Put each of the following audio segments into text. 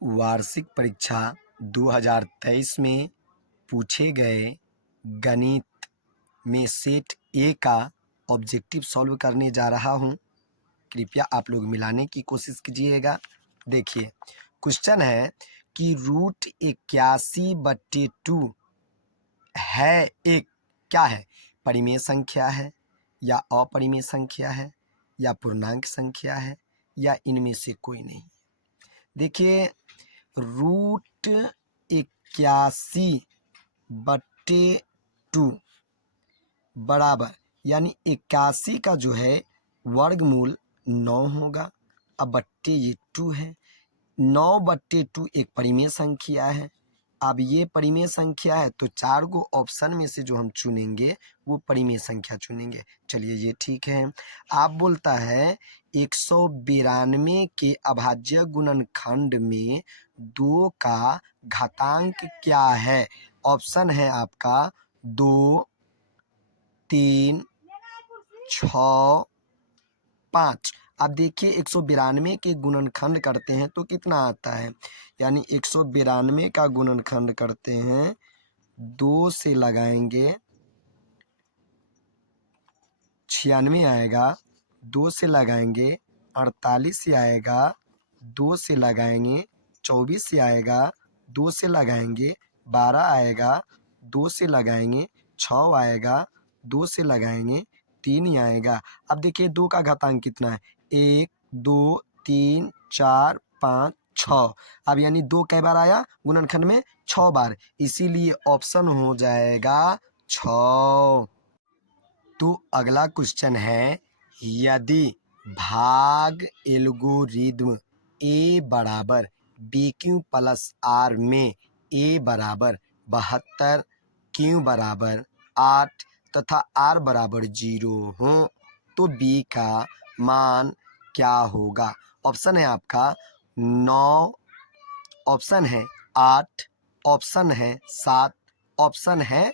वार्षिक परीक्षा 2023 में पूछे गए गणित में सेट ए का ऑब्जेक्टिव सॉल्व करने जा रहा हूं। कृपया आप लोग मिलाने की कोशिश कीजिएगा। देखिए क्वेश्चन है कि √81/2 है एक क्या है, परिमेय संख्या है या अपरिमेय संख्या है या पूर्णांक संख्या है या इनमें से कोई नहीं। देखिए √81/2 बराबर यानी 81 का जो है वर्गमूल 9 होगा। अब बट्टे ये 2 है। 9/2 एक परिमेय संख्या है। अब ये परिमेय संख्या है तो 4 को ऑप्शन में से जो हम चुनेंगे वो परिमेय संख्या चुनेंगे। चलिए ये ठीक है। आप बोलता है 192 के अभाज्य गुणनखंड में 2 का घातांक क्या है। ऑप्शन है आपका 2, 3, 6, 5। अब देखिए 192 के गुणनखंड करते हैं तो कितना आता है, यानी 192 का गुणनखंड करते हैं 2 से लगाएंगे 96 आएगा, 2 से लगाएंगे 48 आएगा, 2 से लगाएंगे 24 आएगा, 2 से लगाएंगे 12 आएगा, 2 से लगाएंगे 6 आएगा, 2 से लगाएंगे 3 आएगा। अब देखिए 2 का घातांक कितना है, 1, 2, 3, 4, 5, 6। अब यानी 2 कै बार आया गुणनखंड में, 6 बार, इसीलिए ऑप्शन हो जाएगा 6। तो अगला क्वेश्चन है, यदि भाग एल्गोरिदम ए बराबर BQ प्लस R में ए बराबर 72, Q बराबर 8 तथा R बराबर 0 हो तो B का मान क्या होगा। ऑप्शन है आपका 9, ऑप्शन है 8, ऑप्शन है 7, ऑप्शन है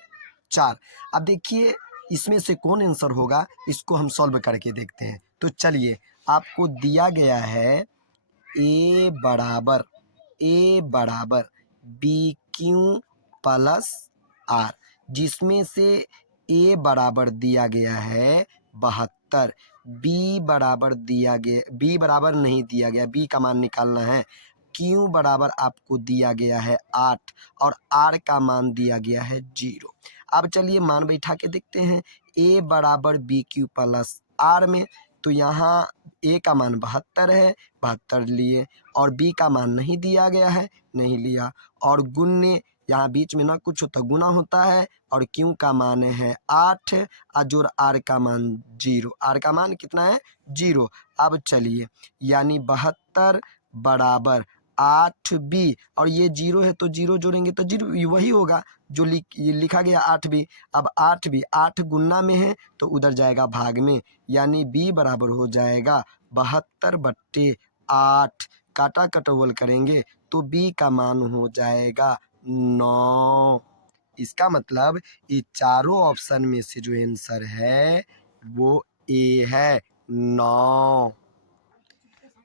4। अब देखिए इसमें से कौन आंसर होगा, इसको हम सॉल्व करके देखते हैं। तो चलिए आपको दिया गया है ए बराबर BQ प्लस R, जिसमें से ए बराबर दिया गया है 72, बी बराबर नहीं दिया गया, बी का मान निकालना है। Q बराबर आपको दिया गया है 8 और R का मान दिया गया है 0। अब चलिए मान बैठा के देखते हैं। A बराबर BQ प्लस R में तो यहाँ A का मान 72 है, 72 लिए, और B का मान नहीं दिया गया है, नहीं लिया, और गुण्य यहाँ बीच में ना कुछ होता, गुना होता है, और Q का मान है 8 और R का मान 0। R का मान कितना है, 0। अब चलिए यानी 72 बराबर 8B, और ये 0 है तो 0 जोड़ेंगे तो 0 वही होगा जो लिखा गया 8B। अब 8B 8 गुना में है तो उधर जाएगा भाग में, यानी B बराबर हो जाएगा 72/8। काटा कटवल करेंगे तो B का मान हो जाएगा 9। इसका मतलब ये चारों ऑप्शन में से जो आंसर है वो ए है, 9।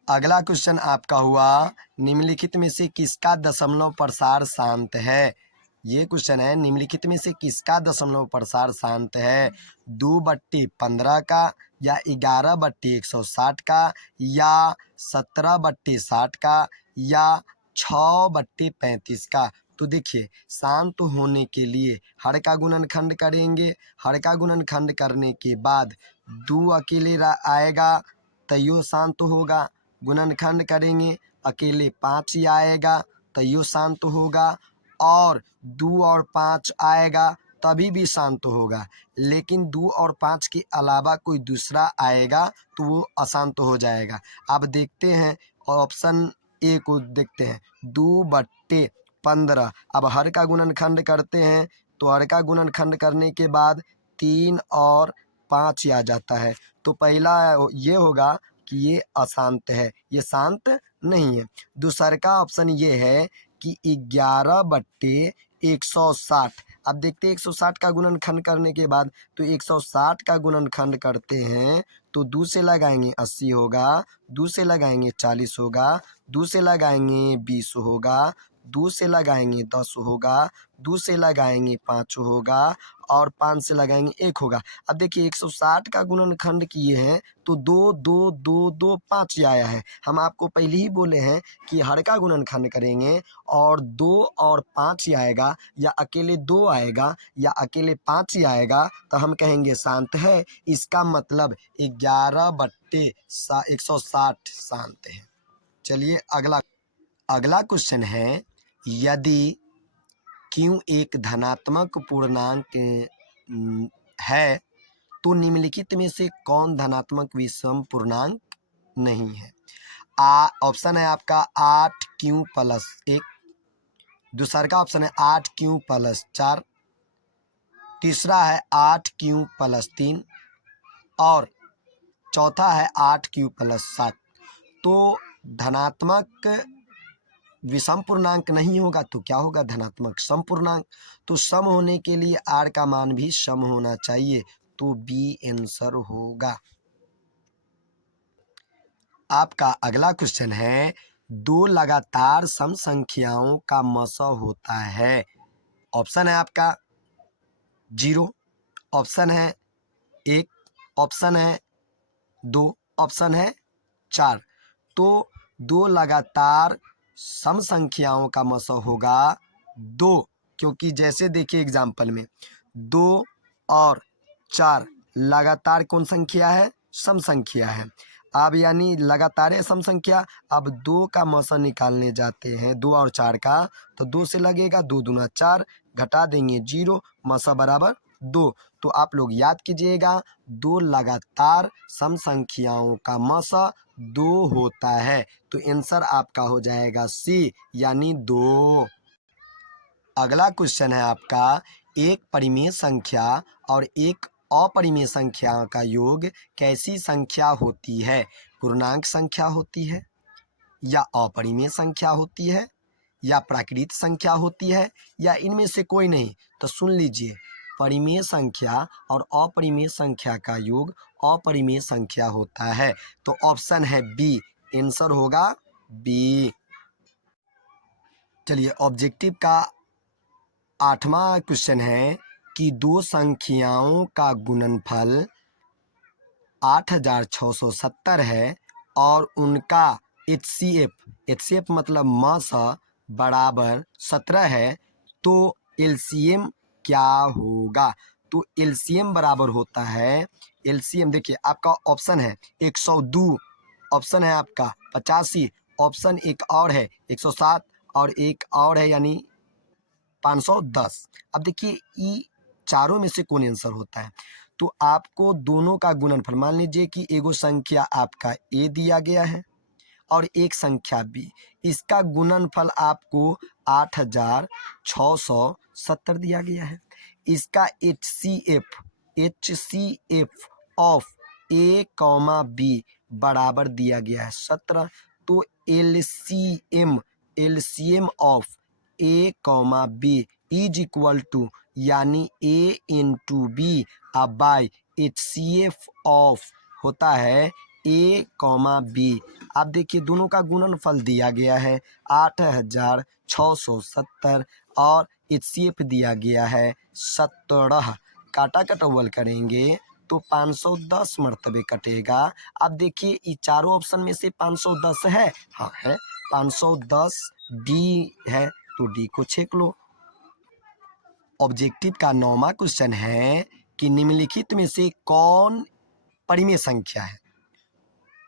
अगला क्वेश्चन आपका हुआ, निम्नलिखित में से किसका दशमलव प्रसार शांत है। ये क्वेश्चन है, निम्नलिखित में से किसका दशमलव प्रसार शांत है, 2/15 का या 11/160 का या 17/60 का या 6/35 का। तो देखिए शांत होने के लिए हर का गुणनखंड करेंगे, हर का गुणनखंड करने के बाद 2 अकेले आएगा तैयो शांत होगा, गुणनखंड करेंगे अकेले 5 ही आएगा तैयो शांत होगा, और 2 और 5 आएगा तभी भी शांत होगा, लेकिन 2 और 5 के अलावा कोई दूसरा आएगा तो वो अशांत हो जाएगा। अब देखते हैं ऑप्शन ए को, देखते हैं 2/15। अब हर का गुणनखंड करते हैं तो हर का गुणनखंड करने के बाद 3 और 5 आ जाता है, तो पहला ये होगा कि ये अशांत है, ये शांत नहीं है। दूसरा का ऑप्शन ये है कि 11/160। अब देखते हैं 160 का गुणनखंड करने के बाद, तो 160 का गुणनखंड करते हैं तो 2 से लगाएंगे 80 होगा, 2 से लगाएंगे 40 होगा, 2 से लगाएंगे 20 होगा, 2 से लगाएंगे 10 होगा, 2 से लगाएंगे 5 होगा और 5 से लगाएंगे 1 होगा। अब देखिए 160 का गुणनखंड किए हैं तो 2 2 2 2 5 ही आया है। हम आपको पहले ही बोले हैं कि हर का गुणनखंड करेंगे और 2 और 5 ही आएगा, या अकेले 2 आएगा या अकेले 5 ही आएगा तो हम कहेंगे शांत है। इसका मतलब 11/160 शांत है। चलिए अगला क्वेश्चन है, यदि q एक धनात्मक पूर्णांक है तो निम्नलिखित में से कौन धनात्मक विषम पूर्णांक नहीं है। ऑप्शन है आपका 8q+1, दूसरा का ऑप्शन है 8q+4, तीसरा है 8q+3 और चौथा है 8q+7। तो धनात्मक विषम पूर्णांक नहीं होगा तो क्या होगा, धनात्मक सम पूर्णांक। तो सम होने के लिए r का मान भी सम होना चाहिए, तो बी आंसर होगा। आपका अगला क्वेश्चन है, 2 लगातार सम संख्याओं का मस होता है। ऑप्शन है आपका 0, ऑप्शन है 1, ऑप्शन है 2, ऑप्शन है 4। तो 2 लगातार सम संख्याओं का मस होगा 2, क्योंकि जैसे देखिए एग्जाम्पल में 2 और 4 लगातार कौन संख्या है, सम संख्या है। अब यानी लगातार है सम संख्या। अब 2 का मस निकालने जाते हैं 2 और 4 का, तो 2 से लगेगा 2 दूना 4, घटा देंगे 0, मसा बराबर 2। तो आप लोग याद कीजिएगा 2 लगातार सम संख्याओं का मसा 2 होता है, तो आंसर आपका हो जाएगा सी यानी 2। अगला क्वेश्चन है आपका, एक परिमेय संख्या और एक अपरिमेय संख्या का योग कैसी संख्या होती है। पूर्णांक संख्या होती है, या अपरिमेय संख्या होती है, या प्राकृत संख्या होती है, या इनमें से कोई नहीं। तो सुन लीजिए, परिमेय संख्या और अपरिमेय संख्या का योग अपरिमेय संख्या होता है। तो ऑप्शन है बी, आंसर होगा बी। चलिए ऑब्जेक्टिव का 8वां क्वेश्चन है कि 2 संख्याओं का गुणनफल 8670 है और उनका HCF मतलब मास बराबर 17 है, तो LCM क्या होगा। तो LCM बराबर होता है, LCM देखिए आपका ऑप्शन है 102, ऑप्शन है आपका 85, ऑप्शन एक और है 107 और एक और है यानी 510। अब देखिए ये चारों में से कौन आंसर होता है। तो आपको दोनों का गुणनफल, मान लीजिए कि एगो संख्या आपका ए दिया गया है और एक संख्या बी, इसका गुणनफल आपको 8670 दिया गया है। इसका HCF of A comma B बराबर दिया गया है 17। तो LCM of A comma B is equal to यानी A इंटू बी अब बाय HCF ऑफ होता है A कॉमा बी। आप देखिए दोनों का गुणनफल दिया गया है 8670 और HCF दिया गया है 17। काटा कटौवल करेंगे तो 510 मरतबे कटेगा। अब देखिए ये चारों ऑप्शन में से 510 है, हाँ है 510 डी है, तो डी को छेक लो। ऑब्जेक्टिव का 9वां क्वेश्चन है कि निम्नलिखित में से कौन परिमेय संख्या है।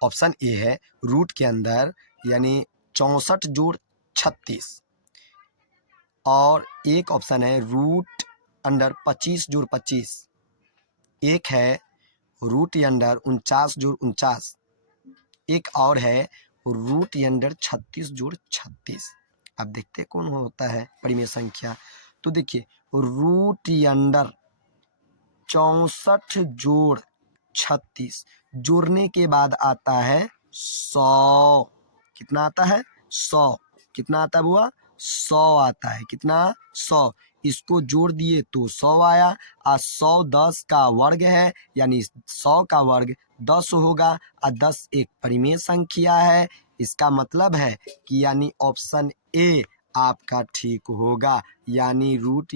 ऑप्शन ए है रूट के अंदर यानी 64 जोड़ 36, और एक ऑप्शन है रूट अंडर 25 जोड़ 25, एक है रूट अंडर 49 जोड़ 49, एक और है रूट अंडर 36 जोड़ 36। अब देखते हैं कौन होता है परिमेय संख्या। तो देखिए रूट अंडर 64 जोड़ 36 जोड़ने के बाद आता है 100। कितना आता है 100, कितना आता है बुआ 100 आता है, कितना 100। इसको जोड़ दिए तो 100 आया। और 100 10 का वर्ग है, यानी 100 का वर्ग 10 होगा। और 10 एक परिमेय संख्या है। इसका मतलब है कि यानी ऑप्शन ए आपका ठीक होगा, यानी रूट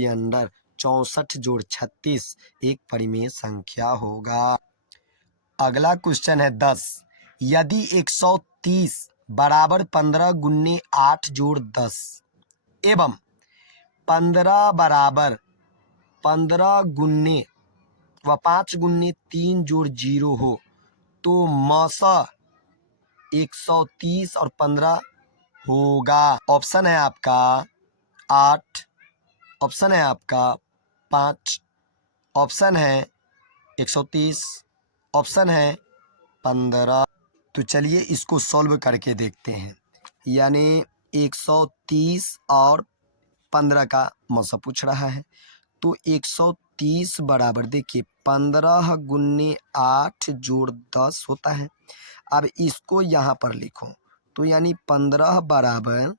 अंडर 64 जोड़ 36 एक परिमेय संख्या होगा। अगला क्वेश्चन है 10। यदि 130 बराबर 15 गुन्ने 8 जोड़ 10 एवं 15 बराबर 15 गुन्ने व 5 गुन्ने 3 जोड़ 0 हो तो मौसा 130 और 15 होगा। ऑप्शन है आपका 8, ऑप्शन है आपका 5, ऑप्शन है 130, ऑप्शन है 15। तो चलिए इसको सॉल्व करके देखते हैं। यानी 130 और 15 का मौसा पूछ रहा है। तो 130 बराबर देखिए 15 गुन्ने 8 जोड़ 10 होता है। अब इसको यहाँ पर लिखो तो यानी 15 बराबर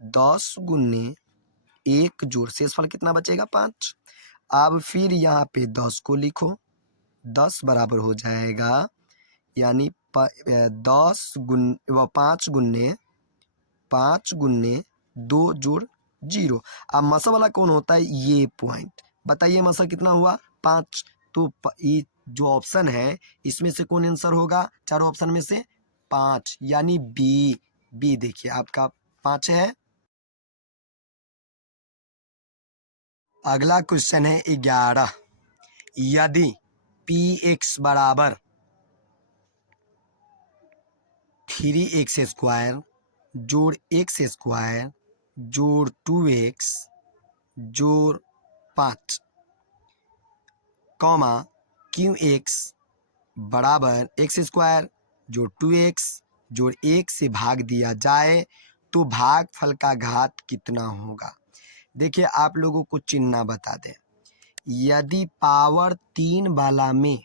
10 गुन्ने 1 जोड़ शेषफल कितना बचेगा 5। अब फिर यहाँ पे 10 को लिखो, 10 बराबर हो जाएगा यानी 10 व 5 गुन्ने 2 जोड़ 0। अब मसा वाला कौन होता है, ये पॉइंट बताइए मसा कितना हुआ 5। तो ये जो ऑप्शन है इसमें से कौन आंसर होगा, चारों ऑप्शन में से 5, यानी बी देखिए आपका 5 है। अगला क्वेश्चन है 11। यदि px बराबर 3x स्क्वायर जोड़ x स्क्वायर जोड़ 2x जोड़ 5 कॉमा qx बराबर x स्क्वायर जोड़ 2x जोड़ 1 से भाग दिया जाए तो भागफल का घात कितना होगा। देखिए आप लोगों को चिन्ह बता दें, यदि पावर 3 वाला में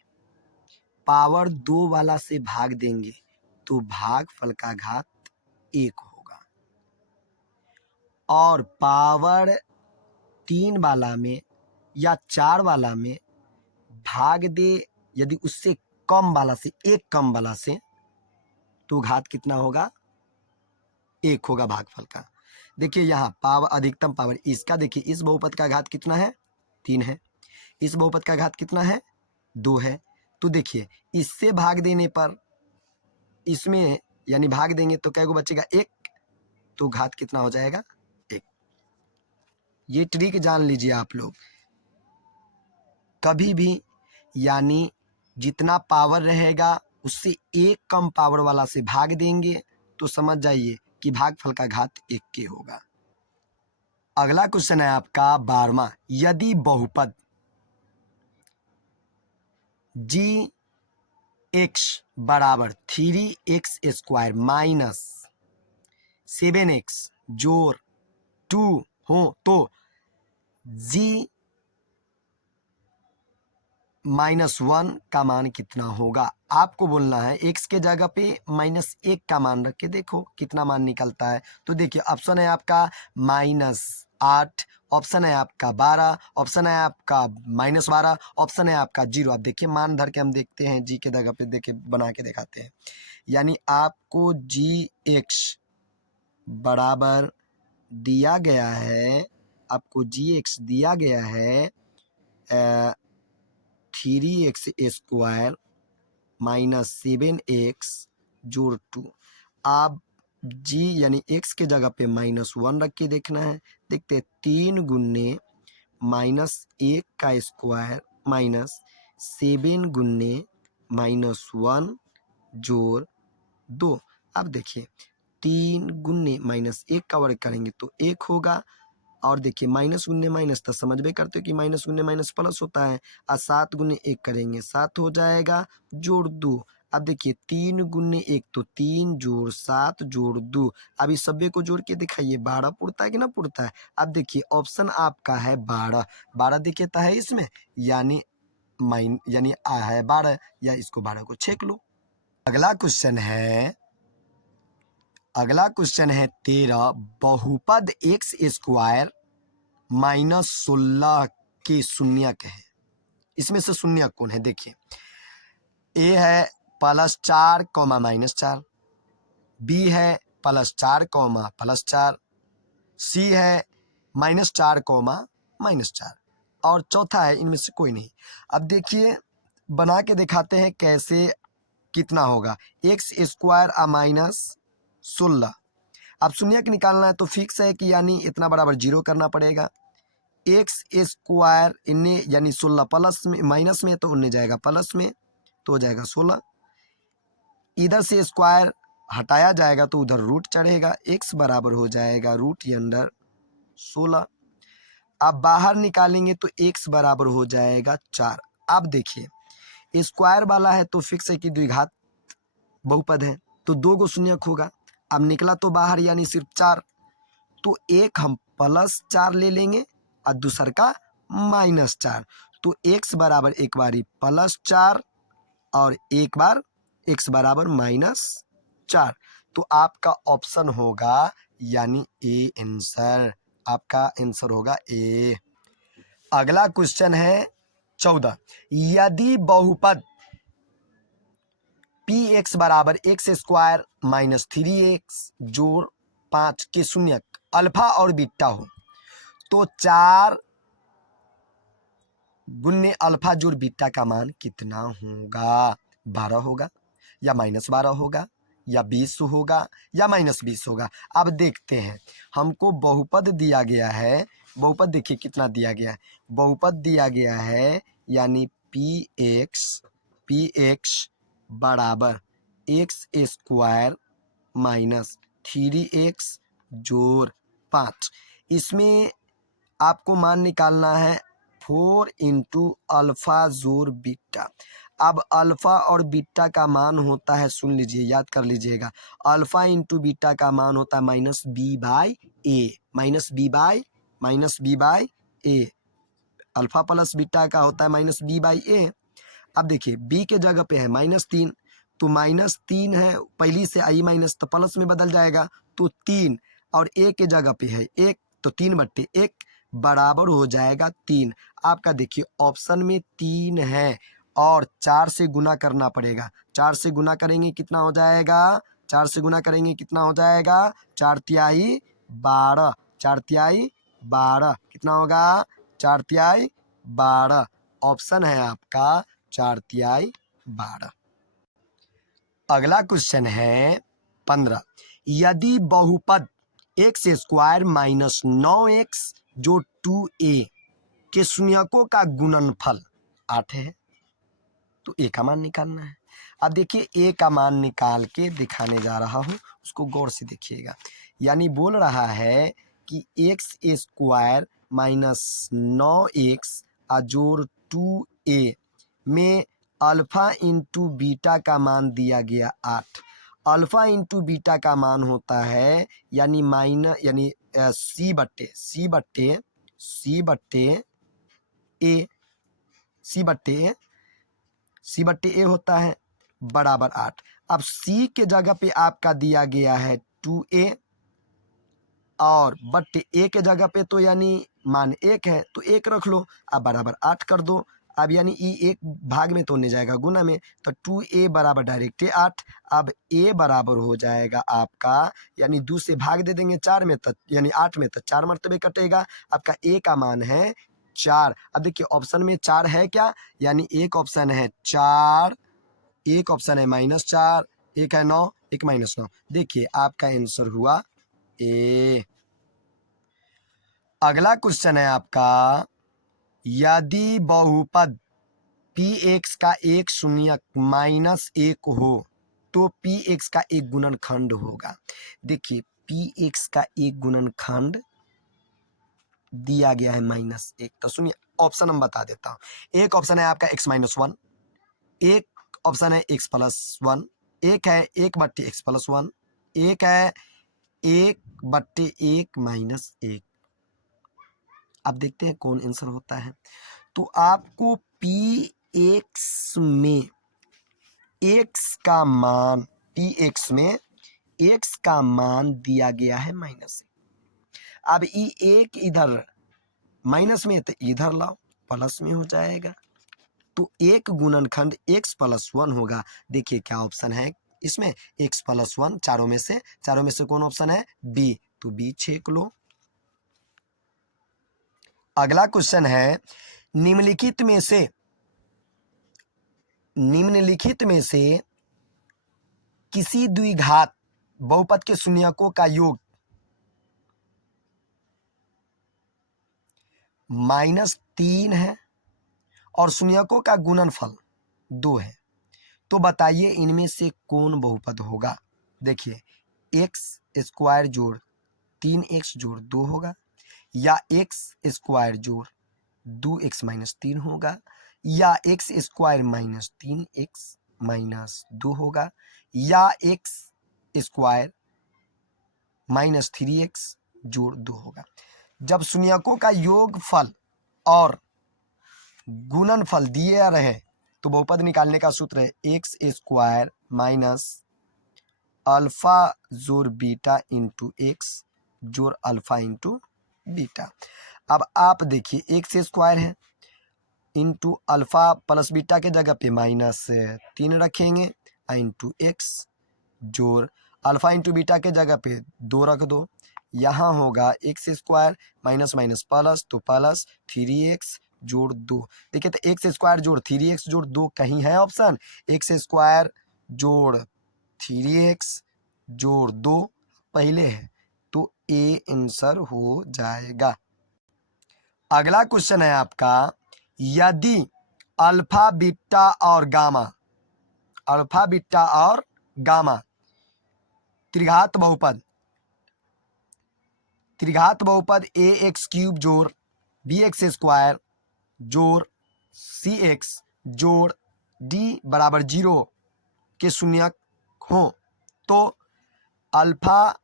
पावर 2 वाला से भाग देंगे तो भागफल का घात 1 होगा, और पावर 3 वाला में या 4 वाला में भाग दे यदि उससे कम वाला से, एक कम वाला से, तो घात कितना होगा 1 होगा भागफल का। देखिए यहाँ पावर अधिकतम पावर इसका, देखिए इस बहुपद का घात कितना है 3 है, इस बहुपद का घात कितना है 2 है। तो देखिए इससे भाग देने पर इसमें यानी भाग देंगे तो क्या बचेगा 1, तो घात कितना हो जाएगा 1। ये ट्रिक जान लीजिए आप लोग, कभी भी यानी जितना पावर रहेगा उससे एक कम पावर वाला से भाग देंगे तो समझ जाइए कि भागफल का घात 1 के होगा। अगला क्वेश्चन है आपका 12वां। यदि बहुपद gx बराबर 3x स्क्वायर माइनस 7x जोड़ 2 हो तो g -1 का मान कितना होगा। आपको बोलना है x के जगह पे -1 का मान रख के देखो कितना मान निकलता है। तो देखिए ऑप्शन है आपका -8, ऑप्शन है आपका 12, ऑप्शन है आपका -12, ऑप्शन है आपका 0। आप देखिए मान धर के हम देखते हैं, जी के जगह पे देखे बना के दिखाते हैं। यानी आपको gx बराबर दिया गया है, आपको gx दिया गया है 3x स्क्वायर माइनस 7x जोड़ 2। आप g यानी x के जगह पे -1 रख के देखना है। देखते 3 गुन्ने -1 का स्क्वायर माइनस 7 गुन्ने -1 जोड़ 2। अब देखिए 3 गुन्ने -1 का वर्ग करेंगे तो 1 होगा, और देखिए माइनस गुन्ने माइनस तो समझ में करते हो कि माइनस गुन्ने माइनस प्लस होता है, और 7 गुन्ने 1 करेंगे 7 हो जाएगा जोड़ 2। अब देखिए 3 गुन्ने 1 तो 3 जोड़ 7 जोड़ 2। अब इस सभी को जोड़ के दिखाइए 12 पुरता है कि ना पुरता है। अब देखिए ऑप्शन आपका है 12 देखिए है इसमें, यानी यानी आ है 12, या इसको 12 को छेक लो। अगला क्वेश्चन है अगला क्वेश्चन है 13, बहुपद एक्स स्क्वायर माइनस 16 के शून्यक है। इसमें से शून्यक कौन है? देखिए, ए है +4 कॉमा -4, बी है +4 कॉमा +4, सी है -4 कॉमा -4 और चौथा है इनमें से कोई नहीं। अब देखिए बना के दिखाते हैं कैसे, कितना होगा। एक्स स्क्वायर -16, अब शून्यक निकालना है तो फिक्स है कि यानी इतना बराबर 0 करना पड़ेगा। एक्स स्क्वायर इन्हें यानी 16 प्लस में माइनस में तो उन्हें जाएगा प्लस में, तो हो जाएगा 16। इधर से स्क्वायर हटाया जाएगा तो उधर रूट चढ़ेगा, एक्स बराबर हो जाएगा √16। अब बाहर निकालेंगे तो एक्स बराबर हो जाएगा 4। अब देखिए स्क्वायर वाला है तो फिक्स है कि द्विघात बहुपद है तो 2 गो शून्यक होगा। अब निकला तो बाहर यानी सिर्फ 4, तो एक हम +4 ले लेंगे और दूसर का -4, तो x बराबर एक बारी +4 और एक बार x बराबर -4, तो आपका ऑप्शन होगा यानी ए आंसर, आपका आंसर होगा ए। अगला क्वेश्चन है 14, यदि बहुपद px बराबर x² -3x जोड़ 5 के शून्यक अल्फा और बीटा हो तो 4 गुने अल्फा जोड़ बीटा का मान कितना होगा? 12 होगा या -12 होगा या 20 होगा या -20 होगा। अब देखते हैं, हमको बहुपद दिया गया है। बहुपद देखिए कितना दिया गया है, बहुपद दिया गया है यानी px बराबर x² -3x जोड़ 5। इसमें आपको मान निकालना है 4 × अल्फा जोड़ बीटा। अब अल्फा और बीटा का मान होता है, सुन लीजिए याद कर लीजिएगा, अल्फा × बीटा का मान होता है -b/a। अल्फा प्लस बीटा का होता है -b/a। अब देखिए b के जगह पे है -3, तो -3 है, पहली से आई माइनस तो प्लस में बदल जाएगा तो 3, और a के जगह पे है 1 तो 3/1 बराबर हो जाएगा 3। आपका देखिए ऑप्शन में 3 है और 4 से गुना करना पड़ेगा। 4 से गुना करेंगे कितना हो जाएगा? 4 से गुना करेंगे कितना हो जाएगा? 4 तिहाई 12, 4 तिहाई 12 कितना होगा? 4 तिहाई 12। ऑप्शन है आपका 4 तिहाई 12। अगला क्वेश्चन है 15, यदि बहुपद x² -9x जो 2a के शून्यकों का गुणनफल 8 है तो a का मान निकालना है। अब देखिए a का मान निकाल के दिखाने जा रहा हूँ, उसको गौर से देखिएगा। यानी बोल रहा है कि x² -9x जोड़ 2a में अल्फा × बीटा का मान दिया गया 8। अल्फा × बीटा का मान होता है यानी c/a होता है बराबर 8। अब c के जगह पे आपका दिया गया है 2a और बट्टे a के जगह पे तो यानी मान 1 है तो 1 रख लो, अब बराबर 8 कर दो। अब यानी ई एक भाग में तो होने जाएगा गुना में, तो 2a बराबर डायरेक्ट 8। अब a बराबर हो जाएगा आपका यानी 2 से भाग दे देंगे 4 में तो यानी 8 में तो 4 मरतबे कटेगा। आपका a का मान है 4। अब देखिए ऑप्शन में 4 है क्या? यानी एक ऑप्शन है 4, एक ऑप्शन है -4, एक है 9, एक -9। देखिए आपका आंसर हुआ ए। अगला क्वेश्चन है आपका, यदि बहुपद px का एक शून्यक -1 हो तो px का एक गुणनखंड होगा। देखिए px का एक गुणनखंड दिया गया है -1, तो सुनिए ऑप्शन हम बता देता हूँ। एक ऑप्शन है आपका x-1, एक ऑप्शन है x+1, एक है 1/x+1, एक है 1/1 - 1। अब देखते हैं कौन आंसर होता है। तो आपको px में x का मान, px में x का मान दिया गया है माइनस। अब ये एक इधर माइनस में है तो इधर लाओ, प्लस में हो जाएगा। तो एक गुणनखंड x प्लस 1 होगा। देखिए क्या ऑप्शन है इसमें, x प्लस 1, चारों में से कौन ऑप्शन है, बी, तो बी छेक लो। अगला क्वेश्चन है, निम्नलिखित में से किसी द्विघात बहुपद के शून्यकों का योग -3 है और शून्यकों का गुणनफल 2 है, तो बताइए इनमें से कौन बहुपद होगा। देखिए एक्स स्क्वायर जोड़ 3x जोड़ 2 होगा, या एक्स स्क्वायर जोड़ 2x माइनस 3 होगा, या x square minus 3x minus 2 होगा, या एक्स स्क्वायर माइनस 3x जोड़ 2 होगा। जब शून्यकों का योगफल और गुणनफल दिए रहे तो बहुपद निकालने का सूत्र है एक्स स्क्वायर माइनस अल्फा जोड़ बीटा इंटू एक्स जोड़ अल्फा इंटू बीटा। अब आप देखिए एक्स स्क्वायर है इंटू अल्फा प्लस बीटा के जगह पे -3 रखेंगे इंटू एक्स जोड़ अल्फा इंटू बीटा के जगह पे 2 रख दो। यहाँ होगा x square minus minus plus, तो प्लस 3x जोड़ 2। देखिए तो एक्स स्क्वायर जोड़ 3x जोड़ 2 कहीं है ऑप्शन, एक्स स्क्वायर जोड़ 3x जोड़ 2 पहले है, तो ए आंसर हो जाएगा। अगला क्वेश्चन है आपका, यदि अल्फा बीटा और गामा त्रिघात बहुपद ए एक्स क्यूब जोड़ बी एक्स स्क्वायर जोड़ सी एक्स जोड़ डी बराबर 0 के शून्यक हो, तो alpha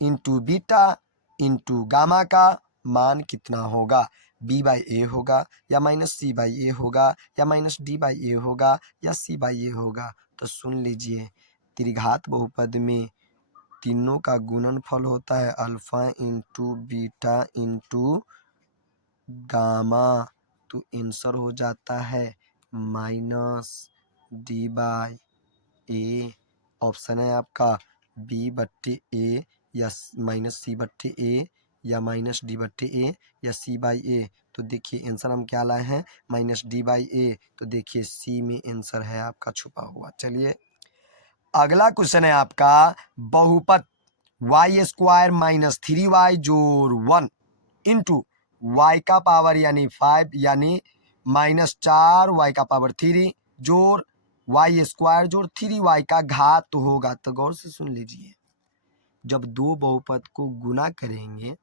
into beta into gamma का मान कितना होगा। बी बाई ए होगा, या माइनस सी बाई ए होगा, या माइनस डी बाई ए होगा, या सी बाई ए होगा। तो सुन लीजिए, त्रिघात बहुपद में तीनों का गुणनफल होता है alpha into beta into gamma, तो आंसर हो जाता है minus D by A. Option है आपका बी बट्टे ए, या माइनस सी बट्टे ए, या माइनस डी बट्टे ए, या सी बाई ए। तो देखिए आंसर हम क्या लाए हैं, माइनस डी बाई ए। तो देखिए सी में आंसर है आपका छुपा हुआ। चलिए अगला क्वेश्चन है आपका, बहुपद वाई स्क्वायर माइनस 3y जोड़ 1 इंटू वाई का पावर यानी 5 यानी -4y का पावर 3 जोड़ वाई स्क्वायर जोड़ 3y का घात होगा। तो गौर से सुन लीजिए, जब दो बहुपद को गुना करेंगे,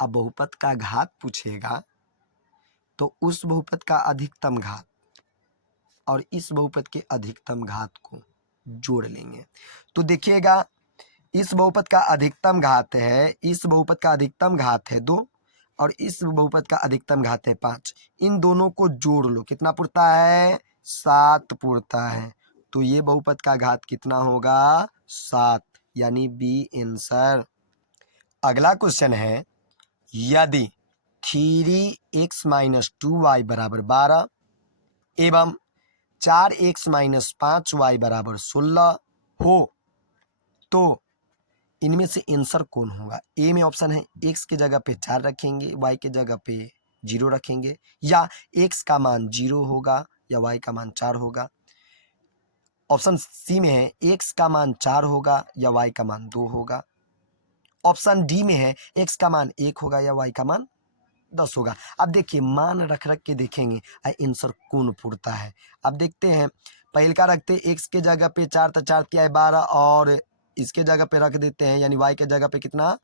अब बहुपद का घात पूछेगा तो उस बहुपद का अधिकतम घात और इस बहुपद के अधिकतम घात को जोड़ लेंगे। तो देखिएगा इस बहुपद का अधिकतम घात है, इस बहुपद का अधिकतम घात है 2 और इस बहुपद का अधिकतम घात है 5। इन दोनों को जोड़ लो, कितना पुरता है, 7 पुरता है। तो ये बहुपद का घात कितना होगा, 7, यानी बी आंसर। अगला क्वेश्चन है, यदि 3x माइनस 2y बराबर 12 एवं 4x माइनस 5y बराबर 16 हो, तो इनमें से आंसर कौन होगा। ए में ऑप्शन है x की जगह पे 4 रखेंगे, y की जगह पे 0 रखेंगे, या x का मान 0 होगा या y का मान 4 होगा। ऑप्शन सी में है x का मान 4 होगा या y का मान 2 होगा। ऑप्शन डी में है x का मान 1 होगा या y का मान 10 होगा। अब देखिए मान रख के देखेंगे आंसर कौन पुरता है। अब देखते हैं, पहले का रखते x के जगह पे 4 तो 4 तिया 12 और इसके जगह पे रख देते हैं यानी y के जगह पे कितना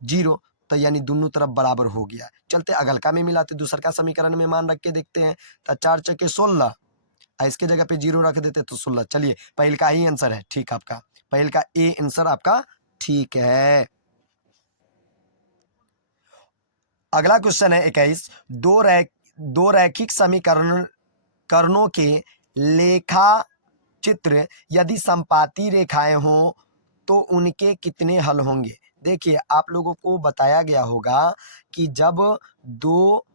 0, तो यानी दोनों तरफ बराबर हो गया। चलते अगलका में मिलाते दूसर का समीकरण में मान रख के देखते हैं, तो 4 चौके 16, इसके जगह पे 0 रख देते तो 16। चलिए पहले का ही आंसर है ठीक, आपका पहले का ए आंसर आपका ठीक है। अगला क्वेश्चन है 21, दो रैखिक समीकरणों के लेखा चित्र यदि संपाती रेखाएं हो तो उनके कितने हल होंगे। देखिए आप लोगों को बताया गया होगा कि जब दो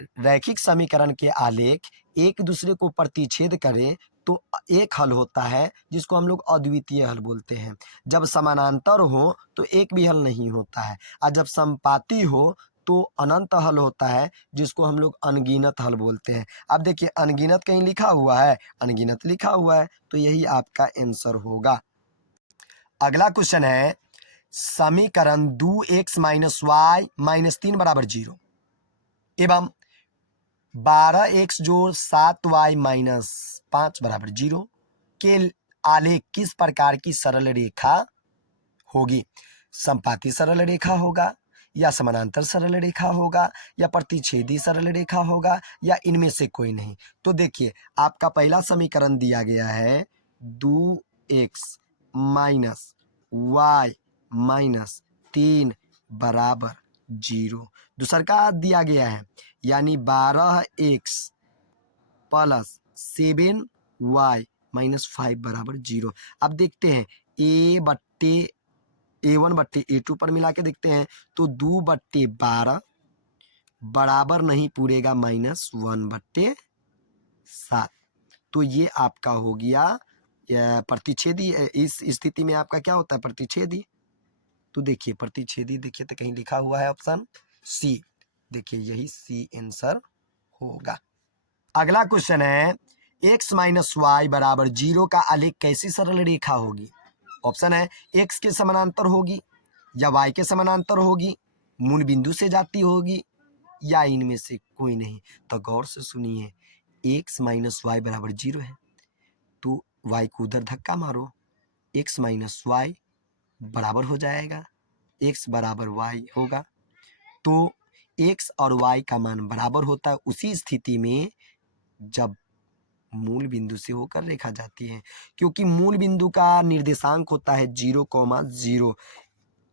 रैखिक समीकरण के आलेख एक दूसरे को प्रतिच्छेद करें तो एक हल होता है जिसको हम लोग अद्वितीय हल बोलते हैं। जब समानांतर हो तो एक भी हल नहीं होता है, और जब समपाती हो तो अनंत हल होता है जिसको हम लोग अनगिनत हल बोलते हैं। अब देखिए अनगिनत कहीं लिखा हुआ है, अनगिनत लिखा हुआ है, तो यही आपका आंसर होगा। अगला क्वेश्चन है समीकरण 2x माइनस वाई माइनस 3 बराबर 0 एवं 12x जोड़ 7y माइनस 5 बराबर 0 के आलेख किस प्रकार की सरल रेखा होगी। संपाती सरल रेखा होगा, या समानांतर सरल रेखा होगा, या प्रतिच्छेदी सरल रेखा होगा, या इनमें से कोई नहीं। तो देखिए आपका पहला समीकरण दिया गया है 2x माइनस वाई माइनस 3 बराबर 0। दूसरा का दिया गया है यानी 12x प्लस 7y माइनस 5 बराबर 0। अब देखते हैं A1/A2 पर मिला के देखते हैं तो 2/12 बराबर नहीं पूरेगा -1/7। तो ये आपका हो गया प्रतिच्छेदी। इस स्थिति में आपका क्या होता है प्रतिच्छेदी। तो देखिए प्रतिच्छेदी देखिए तो कहीं लिखा हुआ है ऑप्शन सी। देखिए यही सी आंसर होगा। अगला क्वेश्चन है x माइनस वाई बराबर 0 का आलेख कैसी सरल रेखा होगी। ऑप्शन है x के समानांतर होगी, या y के समानांतर होगी, मूल बिंदु से जाती होगी, या इनमें से कोई नहीं। तो गौर से सुनिए x माइनस वाई बराबर 0 है तो y को उधर धक्का मारो, x माइनस वाई बराबर हो जाएगा, x बराबर y होगा। तो x और y का मान बराबर होता है उसी स्थिति में जब मूल बिंदु से होकर रेखा जाती है, क्योंकि मूल बिंदु का निर्देशांक होता है 0,0।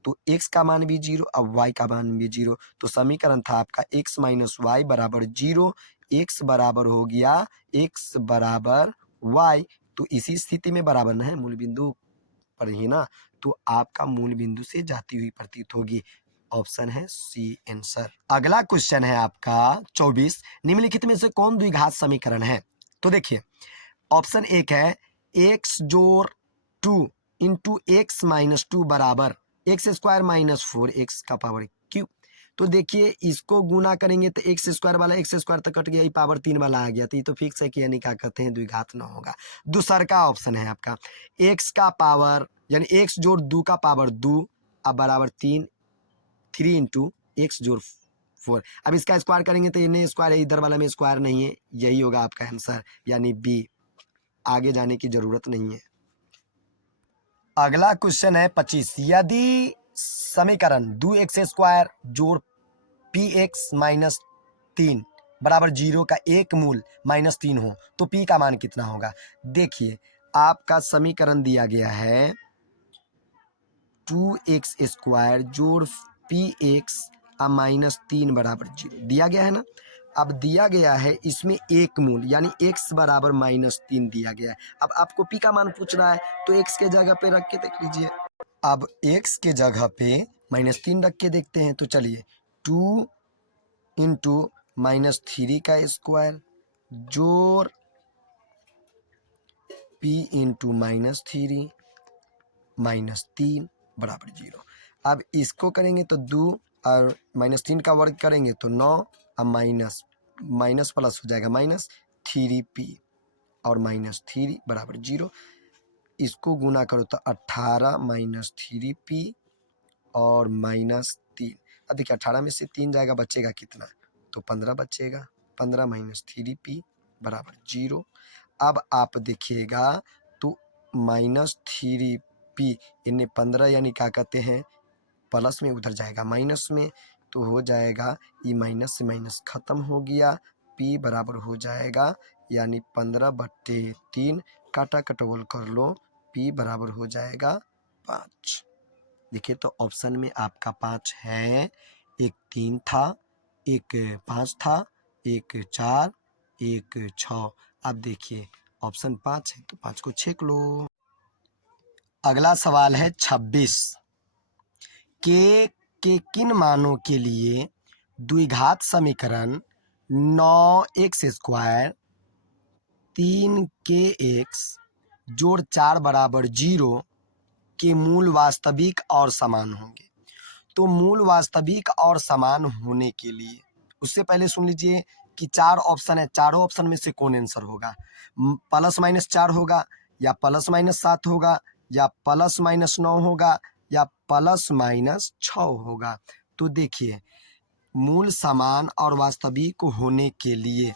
तो x का मान भी 0 और y का मान भी 0। तो समीकरण था आपका x माइनस वाई बराबर 0। x बराबर हो गया x बराबर y। तो इसी स्थिति में बराबर न है मूल बिंदु पर ही ना, तो आपका मूल बिंदु से जाती हुई प्रतीत होगी। ऑप्शन है सी आंसर। अगला क्वेश्चन है आपका 24 निम्नलिखित में से कौन द्विघात समीकरण है। तो देखिए ऑप्शन एक है x जोड़ 2 इंटू एक्स माइनस 2 बराबर एक्स स्क्वायर माइनस 4x का पावर क्यू। तो देखिए इसको गुना करेंगे तो एक्स स्क्वायर वाला एक्स स्क्वायर तक कट गया, ये पावर 3 वाला आ गया, तो ये तो फिक्स है कि यानी क्या कहते हैं द्विघात ना होगा। दूसरा का ऑप्शन है आपका एक्स का पावर यानी एक्स जोड़ 2 का पावर 2 अब बराबर 3 इंटू एक्स जोड़ 4। अब इसका स्क्वायर करेंगे तो इन्हें स्क्वायर है, इधर वाला में स्क्वायर नहीं है, यही होगा आपका आंसर यानी बी। आगे जाने की जरूरत नहीं है। अगला क्वेश्चन है 25 यदि समीकरण 2x स्क्वायर जोड़ px माइनस 3 बराबर 0 का एक मूल -3 हो तो p का मान कितना होगा। देखिए आपका समीकरण दिया गया है 2x स्क्वायर जोड़ px -3 बराबर 0 दिया गया है ना। अब दिया गया है इसमें एक मूल यानी x बराबर -3 दिया गया है। अब आपको p का मान पूछ रहा है तो x के जगह पे रख के देख लीजिए। अब x के जगह पे -3 रख के देखते हैं तो चलिए 2 इंटू -3 का स्क्वायर जोड़ p इंटू -3 -3 बराबर 0। अब इसको करेंगे तो 2 और -3 का वर्ग करेंगे तो 9 और माइनस प्लस हो जाएगा -3p और -3 बराबर 0। इसको गुना करो तो 18 -3p और -3। अब देखिए 18 में से 3 जाएगा बचेगा कितना तो 15 बचेगा। 15 -3p बराबर 0। अब आप देखिएगा तो -3p इन्हें 15 यानी क्या कहते हैं प्लस में उधर जाएगा माइनस में, तो हो जाएगा ये माइनस से माइनस खत्म हो गया। p बराबर हो जाएगा यानी 15/3 काटा कटवल कर लो p बराबर हो जाएगा 5। देखिए तो ऑप्शन में आपका 5 है, एक 3 था, एक 5 था, एक 4, एक 6। अब देखिए ऑप्शन 5 है तो 5 को छेक लो। अगला सवाल है 26। के किन मानों के लिए द्विघात समीकरण 9x² 3kx जोड़ 4 बराबर 0 के मूल वास्तविक और समान होंगे। तो मूल वास्तविक और समान होने के लिए उससे पहले सुन लीजिए कि 4 ऑप्शन है, चारों ऑप्शन में से कौन आंसर होगा। +-4 होगा या +-7 होगा या +-9 होगा या +-6 होगा। तो देखिए मूल समान और वास्तविक होने के लिए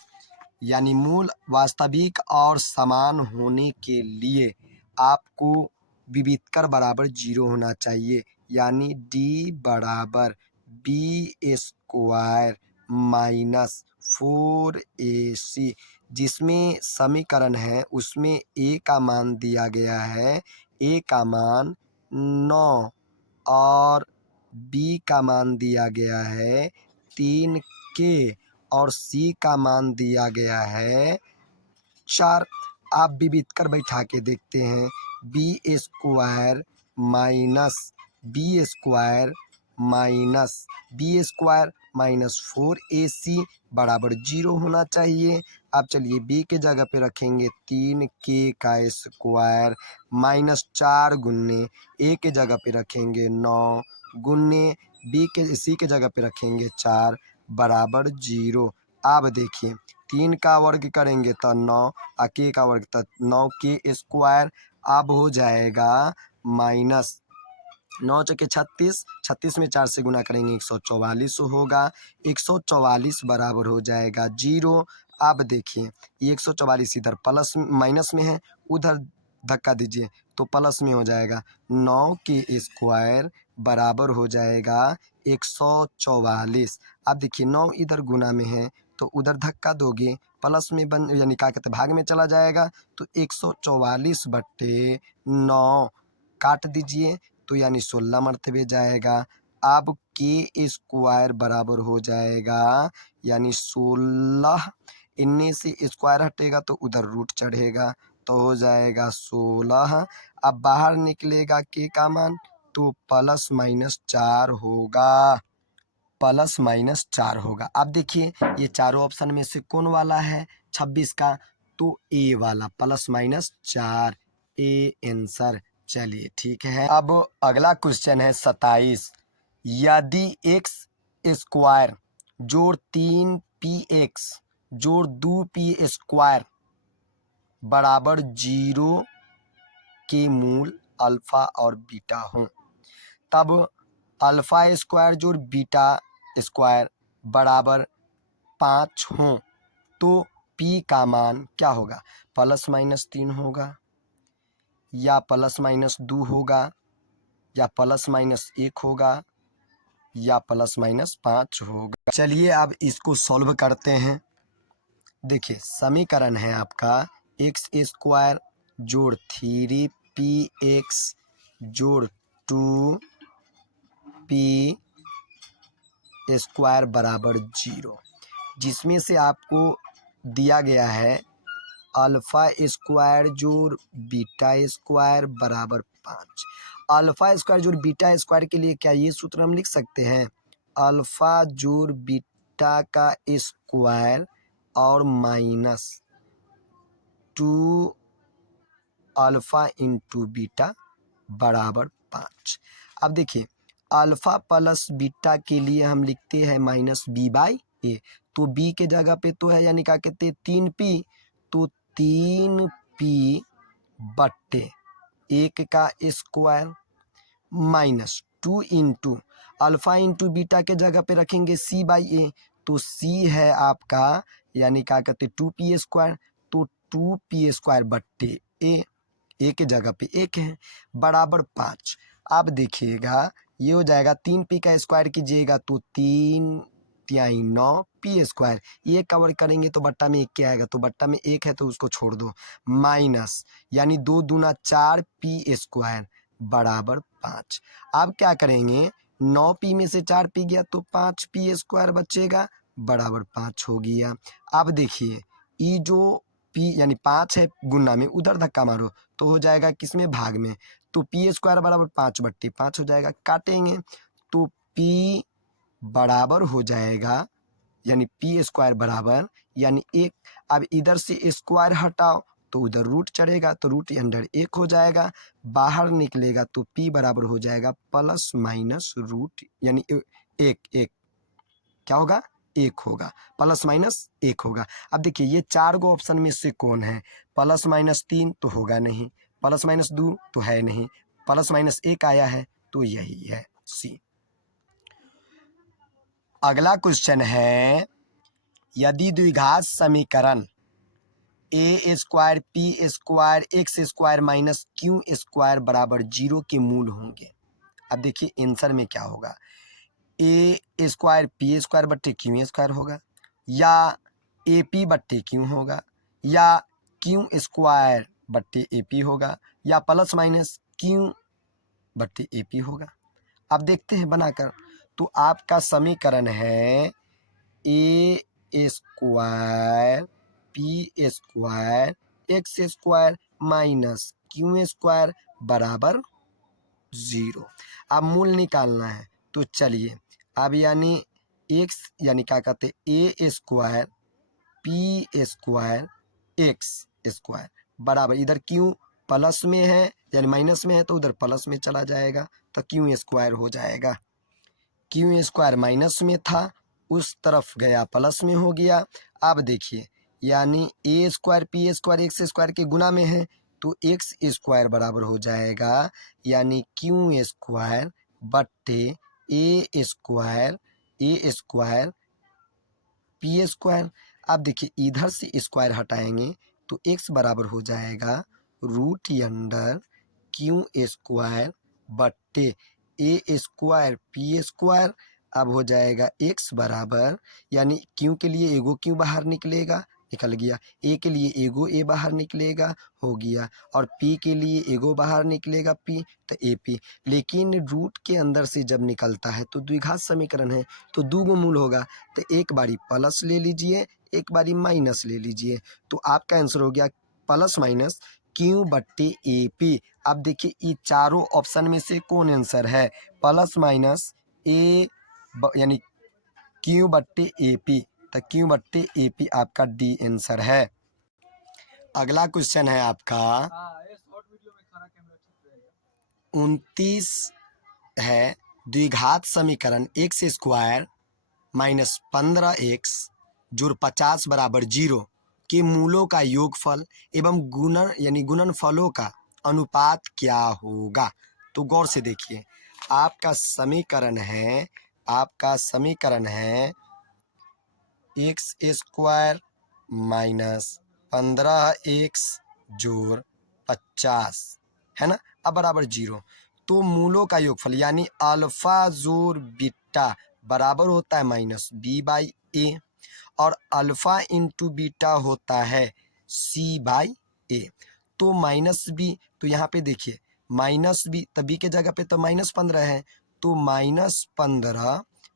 यानी मूल वास्तविक और समान होने के लिए आपको विविधकर बराबर 0 होना चाहिए, यानी d बराबर b² माइनस 4ac, जिसमें समीकरण है उसमें a का मान दिया गया है, a का मान 9 और b का मान दिया गया है 3k और c का मान दिया गया है 4। आप विविध कर बैठा के देखते हैं, b² माइनस 4ac बराबर 0 होना चाहिए। अब चलिए b के जगह पे रखेंगे 3k² माइनस 4 गुन्ने a के जगह पे रखेंगे 9 गुन्ने c के जगह पे रखेंगे 4 बराबर 0। अब देखिए 3 का वर्ग करेंगे तो 9 और k का वर्ग तो 9k²। अब हो जाएगा माइनस 9 चौके 36, 36 में 4 से गुना करेंगे 144 होगा। 144 बराबर हो जाएगा 0। अब देखिए ये 144 इधर प्लस माइनस में है, उधर धक्का दीजिए तो प्लस में हो जाएगा। 9k² बराबर हो जाएगा 144। अब देखिए 9 इधर गुना में है तो उधर धक्का दोगे प्लस में बन यानी क्या कहते हैं भाग में चला जाएगा, तो 144/9 काट दीजिए तो यानी 16 मरतबे जाएगा। अब k² बराबर हो जाएगा यानी 16, इनमें से स्क्वायर हटेगा तो उधर रूट चढ़ेगा तो हो जाएगा 16। अब बाहर निकलेगा k का मान तो +-4 होगा, +-4 होगा। अब देखिए ये चारों ऑप्शन में से कौन वाला है 26 का, तो ए वाला +-4 ए आंसर। चलिए ठीक है। अब अगला क्वेश्चन है 27। यदि x² जोड़ 3px जोड़ 2p² बराबर 0 के मूल अल्फा और बीटा हों, तब α² जोड़ β² बराबर 5 हों तो p का मान क्या होगा, +-3 होगा या +-2 होगा या +-1 होगा या +-5 होगा। चलिए अब इसको सॉल्व करते हैं। देखिए समीकरण है आपका x² जोड़ 3px जोड़ 2p² बराबर 0, जिसमें से आपको दिया गया है α² जोड़ β² बराबर 5। α² जोड़ β² के लिए क्या ये सूत्र हम लिख सकते हैं, अल्फा जोड़ बीटा का स्क्वायर और माइनस 2 अल्फा इंटू बीटा बराबर 5। अब देखिए अल्फा प्लस बीटा के लिए हम लिखते हैं -b/a, तो b के जगह पे तो है यानी क्या कहते हैं 3p, तो 3p/1 का square minus 2 into alpha into beta के जगह पे रखेंगे c/a, तो c है आपका यानी क्या कहते हैं 2p², तो 2p² a के जगह पे 1 है बराबर 5। अब देखिएगा ये हो जाएगा 3p का स्क्वायर कीजिएगा तो 3 तिहाई 9 p², ये कवर करेंगे तो बट्टा में 1 क्या आएगा, तो बट्टा में 1 है तो उसको छोड़ दो, माइनस यानी 2 दूना 4 p² बराबर 5। अब क्या करेंगे 9p में से 4p गया तो 5p² बचेगा बराबर 5 हो गया। अब देखिए ये जो p यानी 5 है गुना में, उधर धक्का मारो तो हो जाएगा किसमें भाग में, तो पी स्क्वायर बराबर 5/5 हो जाएगा। काटेंगे तो पी बराबर हो जाएगा, यानी पी स्क्वायर बराबर, यानी 1। अब इधर से स्क्वायर हटाओ तो उधर रूट चढ़ेगा तो रूट अंडर 1 हो जाएगा। बाहर निकलेगा तो पी बराबर हो जाएगा प्लस माइनस रूट, यानी 1 क्या होगा, 1 होगा, प्लस माइनस 1 होगा। अब देखिए ये 4 गो ऑप्शन में से कौन है, प्लस माइनस 3 तो होगा नहीं, प्लस माइनस 2 तो है नहीं, प्लस माइनस 1 आया है तो यही है सी। अगला क्वेश्चन है, यदि द्विघात समीकरण a square p square x square minus q square बराबर 0 के मूल होंगे। अब देखिए आंसर में क्या होगा, ए स्क्वायर पी स्क्वायर बट्टे क्यू स्क्वायर होगा, या ए पी बट्टे क्यू होगा, या क्यू स्क्वायर बट्टे ए पी होगा, या प्लस माइनस क्यू बट्टे ए पी होगा। अब देखते हैं बनाकर। तो आपका समीकरण है a square p square x square minus q square बराबर 0। अब मूल निकालना है तो चलिए, अब यानी एक्स यानी क्या कहते हैं a square p square x square बराबर, इधर क्यू प्लस में है यानी माइनस में है तो उधर प्लस में चला जाएगा तो क्यू स्क्वायर हो जाएगा। क्यू स्क्वायर माइनस में था उस तरफ गया प्लस में हो गया। अब देखिए यानी a square p square x square के गुना में है तो एक्स स्क्वायर बराबर हो जाएगा यानी क्यू स्क्वायर बट्टे ए स्क्वायर पी स्क्वायर। अब देखिए इधर से स्क्वायर हटाएंगे तो एक्स बराबर हो जाएगा रूट अंडर क्यू स्क्वायर बट्टे ए स्क्वायर पी स्क्वायर। अब हो जाएगा एक्स बराबर, यानी क्यू के लिए एगो क्यू बाहर निकलेगा, निकल गया, ए के लिए एगो ए बाहर निकलेगा, हो गया, और पी के लिए एगो बाहर निकलेगा पी तो ए पी। लेकिन रूट के अंदर से जब निकलता है तो द्विघात समीकरण है तो दो गो मूल होगा, तो एक बारी प्लस ले लीजिए एक बारी माइनस ले लीजिए, तो आपका आंसर हो गया प्लस माइनस क्यू बट्टे ए पी। अब देखिए ये चारों ऑप्शन में से कौन आंसर है, प्लस माइनस ए यानी क्यू बट्टे ए पी, तो क्यू बट्टे ए पी आपका डी आंसर है। अगला क्वेश्चन है आपका 29 है, द्विघात समीकरण एक्स स्क्वायर माइनस 15x जोड़ 50 बराबर 0 के मूलों का योगफल एवं गुणन यानी गुणनफलों का अनुपात क्या होगा। तो गौर से देखिए, आपका समीकरण है एक्स स्क्वायर माइनस 15x जोड़ 50 है ना, अब बराबर 0। तो मूलों का योगफल यानी अल्फा जोड़ बीटा बराबर होता है माइनस बी बाई ए, और अल्फा इंटू बीटा होता है सी बाई ए। तो माइनस बी, तो यहाँ पे देखिए माइनस बी, तो बी के जगह पे तो -15 है, तो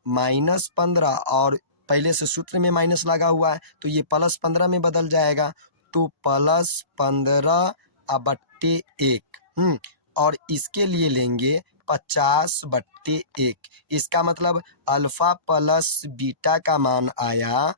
-15 और पहले से सूत्र में माइनस लगा हुआ है तो ये +15 में बदल जाएगा, तो +15 बट्टे 1। और इसके लिए लेंगे 50/1। इसका मतलब अल्फा प्लस बीटा का मान आया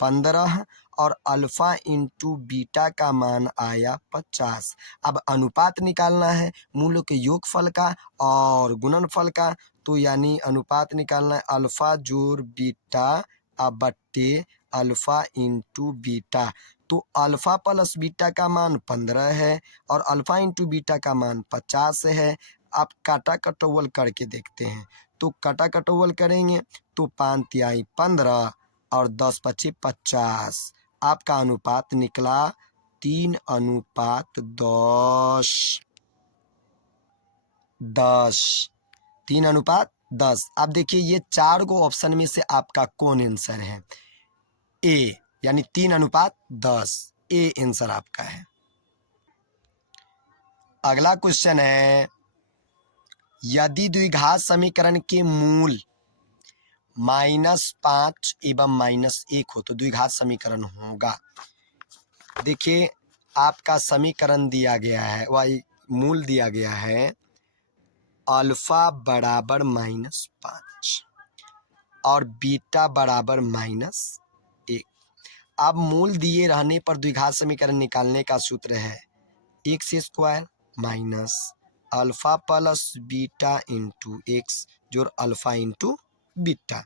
15 और अल्फा इंटू बीटा का मान आया 50। अब अनुपात निकालना है मूलों के योगफल का और गुणनफल का, तो यानी अनुपात निकालना है अल्फा जोड़ बीटा बट्टे अल्फा इंटू बीटा। तो अल्फा प्लस बीटा का मान 15 है और अल्फा इंटू बीटा का मान 50 है। आप काटा कटौवल करके देखते हैं, तो काटा कटौवल करेंगे तो 5 तिहाई 15 और 10 पचे 50। आपका अनुपात निकला 3:10। 3:10। अब देखिए ये 4 गो ऑप्शन में से आपका कौन आंसर है, ए यानी 3:10 ए आंसर आपका है। अगला क्वेश्चन है, यदि द्विघात समीकरण के मूल -5 एवं -1 हो तो द्विघात समीकरण होगा। देखिए आपका समीकरण दिया गया है, वही मूल दिया गया है अल्फा बराबर -5 और बीटा बराबर -1। अब मूल दिए रहने पर द्विघात समीकरण निकालने का सूत्र है x square minus alpha plus beta into x जोड़ अल्फा इंटू बीटा।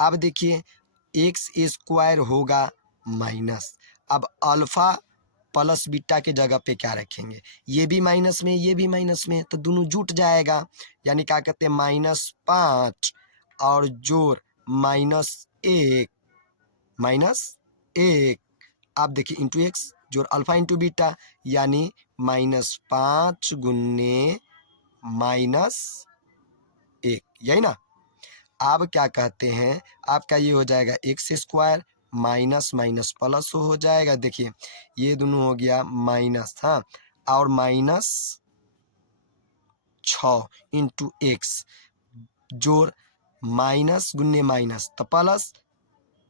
अब देखिए एक्स स्क्वायर होगा माइनस, अब अल्फा प्लस बीटा के जगह पे क्या रखेंगे, ये भी माइनस में ये भी माइनस में, तो दोनों जुट जाएगा, यानी क्या कहते हैं -5 और जोड़ -1 -1। आप देखिए इंटू एक्स जोड़ अल्फा इंटू बीटा, यानी -5 गुन्ने -1, यही ना। अब क्या कहते हैं, आपका ये हो जाएगा x square minus minus plus हो जाएगा। देखिए ये दोनों हो गया माइनस, हाँ, और -6 इंटू एक्स जोड़ माइनस गुन्ने माइनस तो प्लस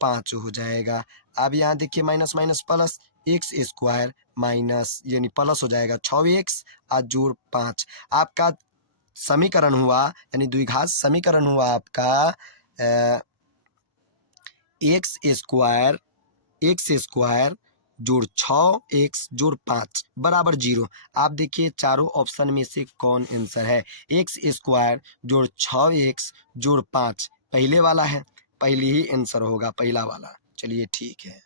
5 हो जाएगा। अब यहाँ देखिए minus minus plus, x square minus यानी प्लस हो जाएगा 6x और जोड़ 5। आपका समीकरण हुआ यानी द्विघात समीकरण हुआ आपका एक्स स्क्वायर जोड़ 6x जोड़ 5 बराबर 0। आप देखिए चारों ऑप्शन में से कौन आंसर है। एक्स स्क्वायर जोड़ 6x जोड़ 5 पहले वाला है, पहले ही आंसर होगा पहला वाला। चलिए ठीक है।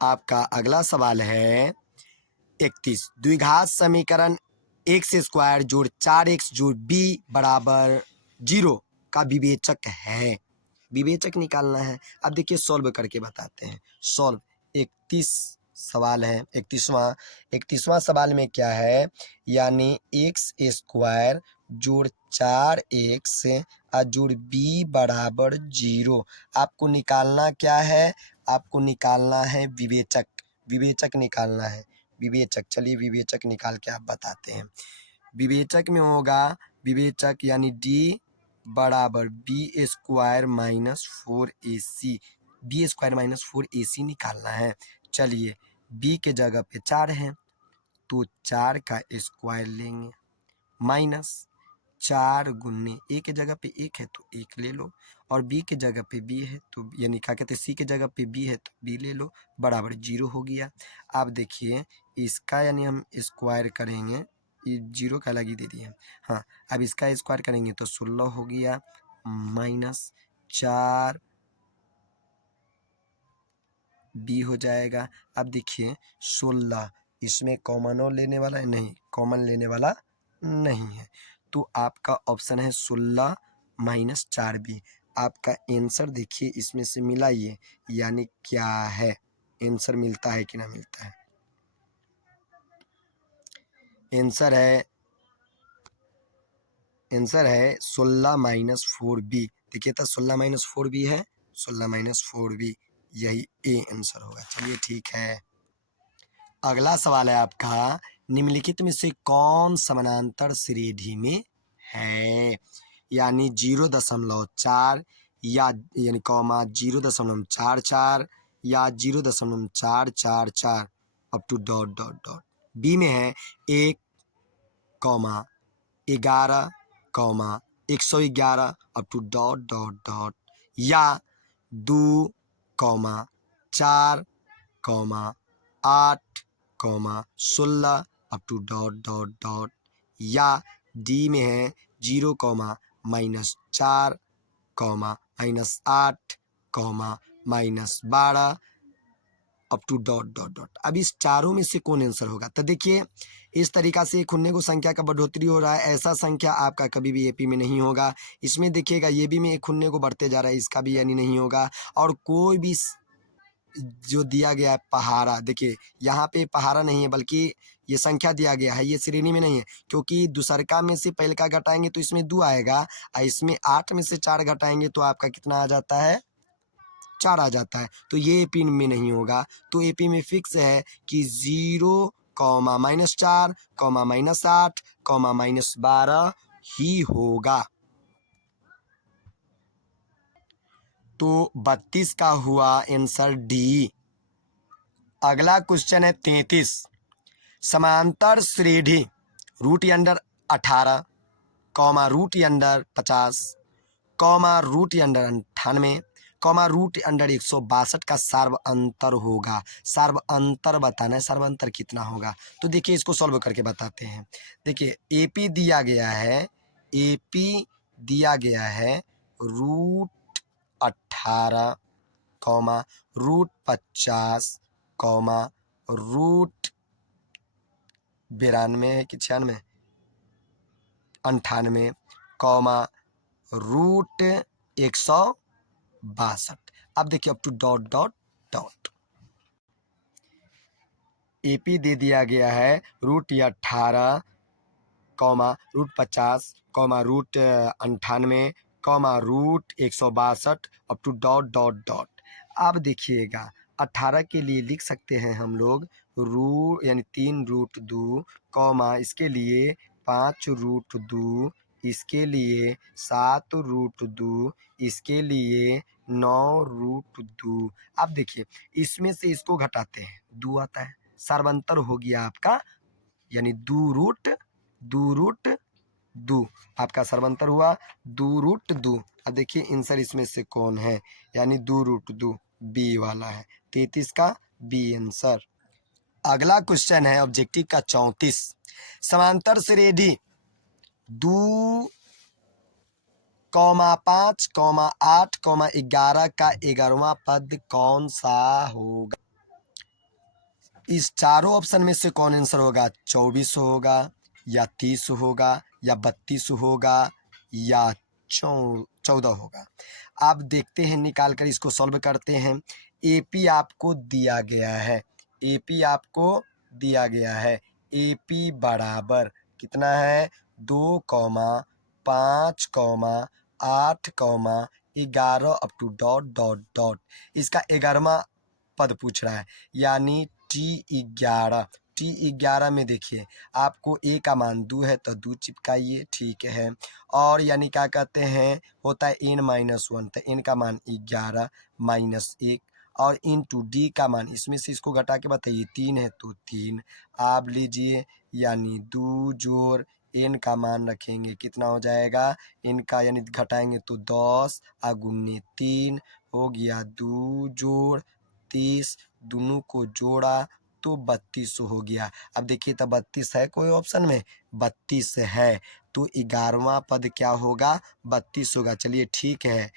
आपका अगला सवाल है 31, द्विघात समीकरण एक्स स्क्वायर जोड़ 4x जोड़ b बराबर 0 का विवेचक है। विवेचक निकालना है। अब देखिए सॉल्व करके बताते हैं। सॉल्व 31 सवाल है, 31वां सवाल में क्या है, यानी एक्स स्क्वायर जोड़ 4x जोड़ b बराबर 0। आपको निकालना क्या है, आपको निकालना है विवेचक, विवेचक निकालना है विवेचक। चलिए विवेचक निकाल के आप बताते हैं। विवेचक में होगा विवेचक यानी d बराबर B square -4ac, B square -4ac निकालना है। चलिए b के जगह पे 4 है तो 4 का स्क्वायर लेंगे, माइनस 4 गुन्ने a के जगह पे 1 है तो 1 ले लो, और b के जगह पे b है तो यानी क्या कहते हैं c के जगह पे b है तो b ले लो, बराबर 0 हो गया। अब देखिए इसका यानी हम स्क्वायर करेंगे, ये 0 का अलग ही दे दिए, हाँ। अब इसका स्क्वायर करेंगे तो 16 हो गया माइनस 4 b हो जाएगा। अब देखिए 16 इसमें कॉमन लेने वाला है नहीं, कॉमन लेने वाला नहीं है, तो आपका ऑप्शन है 16 माइनस 4b। आपका आंसर देखिए इसमें से मिलाइए, यानी क्या है आंसर, मिलता है कि ना मिलता है। आंसर है 16 माइनस 4b। देखिए तो 16 माइनस 4b है, 16 माइनस 4b, यही ए आंसर होगा। चलिए ठीक है। अगला सवाल है आपका, निम्नलिखित में से कौन समानांतर श्रेणी में है, यानी 0.4 या यानी कॉमा 0.44 या 0.444 up to dot dot dot. B में है 1, 11, 111 up to dot dot dot, या 2, 4, 8, 16 up to dot dot dot, या डी में है 0, -4, -8, -12 up to dot dot dot. अब इस चारों में से कौन आंसर होगा, तो देखिए इस तरीका से खुन्ने को संख्या का बढ़ोतरी हो रहा है, ऐसा संख्या आपका कभी भी एपी में नहीं होगा। इसमें देखिएगा ये भी में एक खुन्ने को बढ़ते जा रहा है, इसका भी यानी नहीं होगा। और कोई भी जो दिया गया है पहाड़ा, देखिए यहाँ पे पहाड़ा नहीं है बल्कि ये संख्या दिया गया है, ये श्रेणी में नहीं है, क्योंकि दूसरका में से पहले का घटाएंगे तो इसमें 2 आएगा, और इसमें 8 में से 4 घटाएंगे तो आपका कितना आ जाता है, 4 आ जाता है। तो ये एपी में नहीं होगा, तो एपी में फिक्स है कि 0, -4, -8, -12 ही होगा। तो 32 का हुआ आंसर डी। अगला क्वेश्चन है 33। समांतर श्रेणी root under 18 comma root under 50 comma root under 98 comma root under 162 का सर्व अंतर होगा। सर्व अंतर बताना है, सर्व अंतर कितना होगा। तो देखिए इसको सॉल्व करके बताते हैं। देखिए एपी दिया गया है, एपी दिया गया है root 18 comma root 50 comma root 92 है कि 96 98 कॉमा रूट 162। अब देखिए up to dot dot dot AP दे दिया गया है root 18 comma root 50 comma root 98 comma root 162 up to dot dot dot. अब देखिएगा 18 के लिए लिख सकते हैं हम लोग रूट यानी 3 रूट 2 कॉमा इसके लिए 5 रूट 2 इसके लिए 7 रूट 2 इसके लिए 9 रूट 2। अब देखिए इसमें से इसको घटाते हैं 2 आता है, सर्वांतर हो गया आपका यानी 2 रूट 2 आपका सर्वांतर हुआ 2 रूट 2। अब देखिए आंसर इसमें से कौन है, यानी 2 रूट 2 बी वाला है। 33 का बी आंसर। अगला क्वेश्चन है ऑब्जेक्टिव का 34। समांतर श्रेणी 2 5 8 11 का 11वां पद कौन सा होगा। इस चारों ऑप्शन में से कौन आंसर होगा। 24 होगा या 30 होगा या 32 होगा या 14 होगा। आप देखते हैं निकाल कर इसको सॉल्व करते हैं। एपी आपको दिया गया है, एपी आपको दिया गया है। एपी बराबर कितना है 2 5 8 11 up to dot dot dot. इसका 11वां पद पूछ रहा है यानी T11 में देखिए आपको ए का मान 2 है तो 2 चिपकाइए, ठीक है। और यानी क्या कहते हैं होता है n-1 तो n का मान 11 माइनस 1 और इंटू डी का मान इसमें से इसको घटा के बताइए 3 है तो 3 आप लीजिए यानी 2 जोड़ n का मान रखेंगे कितना हो जाएगा। n का यानी घटाएंगे तो 10 गुने 3 हो गया 2 जोड़ 30 दोनों को जोड़ा तो 32 हो गया। अब देखिए तो 32 है कोई ऑप्शन में 32 है तो 11वां पद क्या होगा 32 होगा। चलिए ठीक है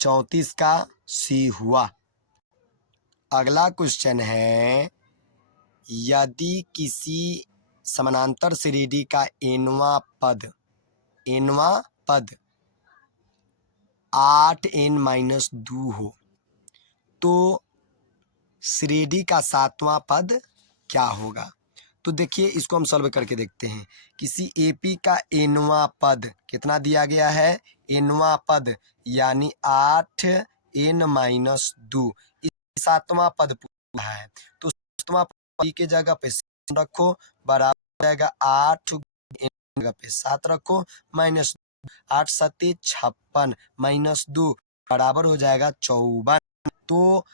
34 का सी हुआ। अगला क्वेश्चन है यदि किसी समानांतर श्रेणी का nवां पद 8n-2 हो तो श्रेणी का 7वां पद क्या होगा। तो देखिए इसको हम सॉल्व करके देखते हैं। किसी एपी का nवां पद कितना दिया गया है, nवां पद यानी 8n-2 इस 7वां पद पूछा है तो 7वां पद के जगह पे रखो बराबर हो जाएगा 8 जगह पे 7 रखो माइनस 8 7 56 माइनस 2 बराबर हो जाएगा 54। तो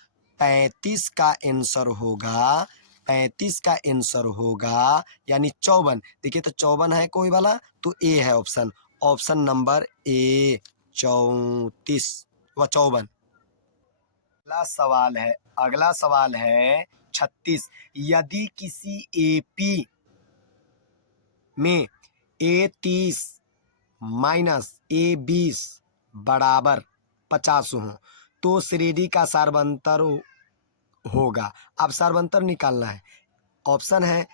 35 का आंसर होगा, 35 का आंसर होगा यानी 54। देखिए तो 54 है कोई वाला तो ए है ऑप्शन, ऑप्शन नंबर ए 34 व 54। अगला सवाल है 36। यदि किसी एपी में A30 माइनस A20 बराबर 50 हो तो श्रेणी का सर्वांतर होगा। अब सर्वांतर निकालना है। ऑप्शन है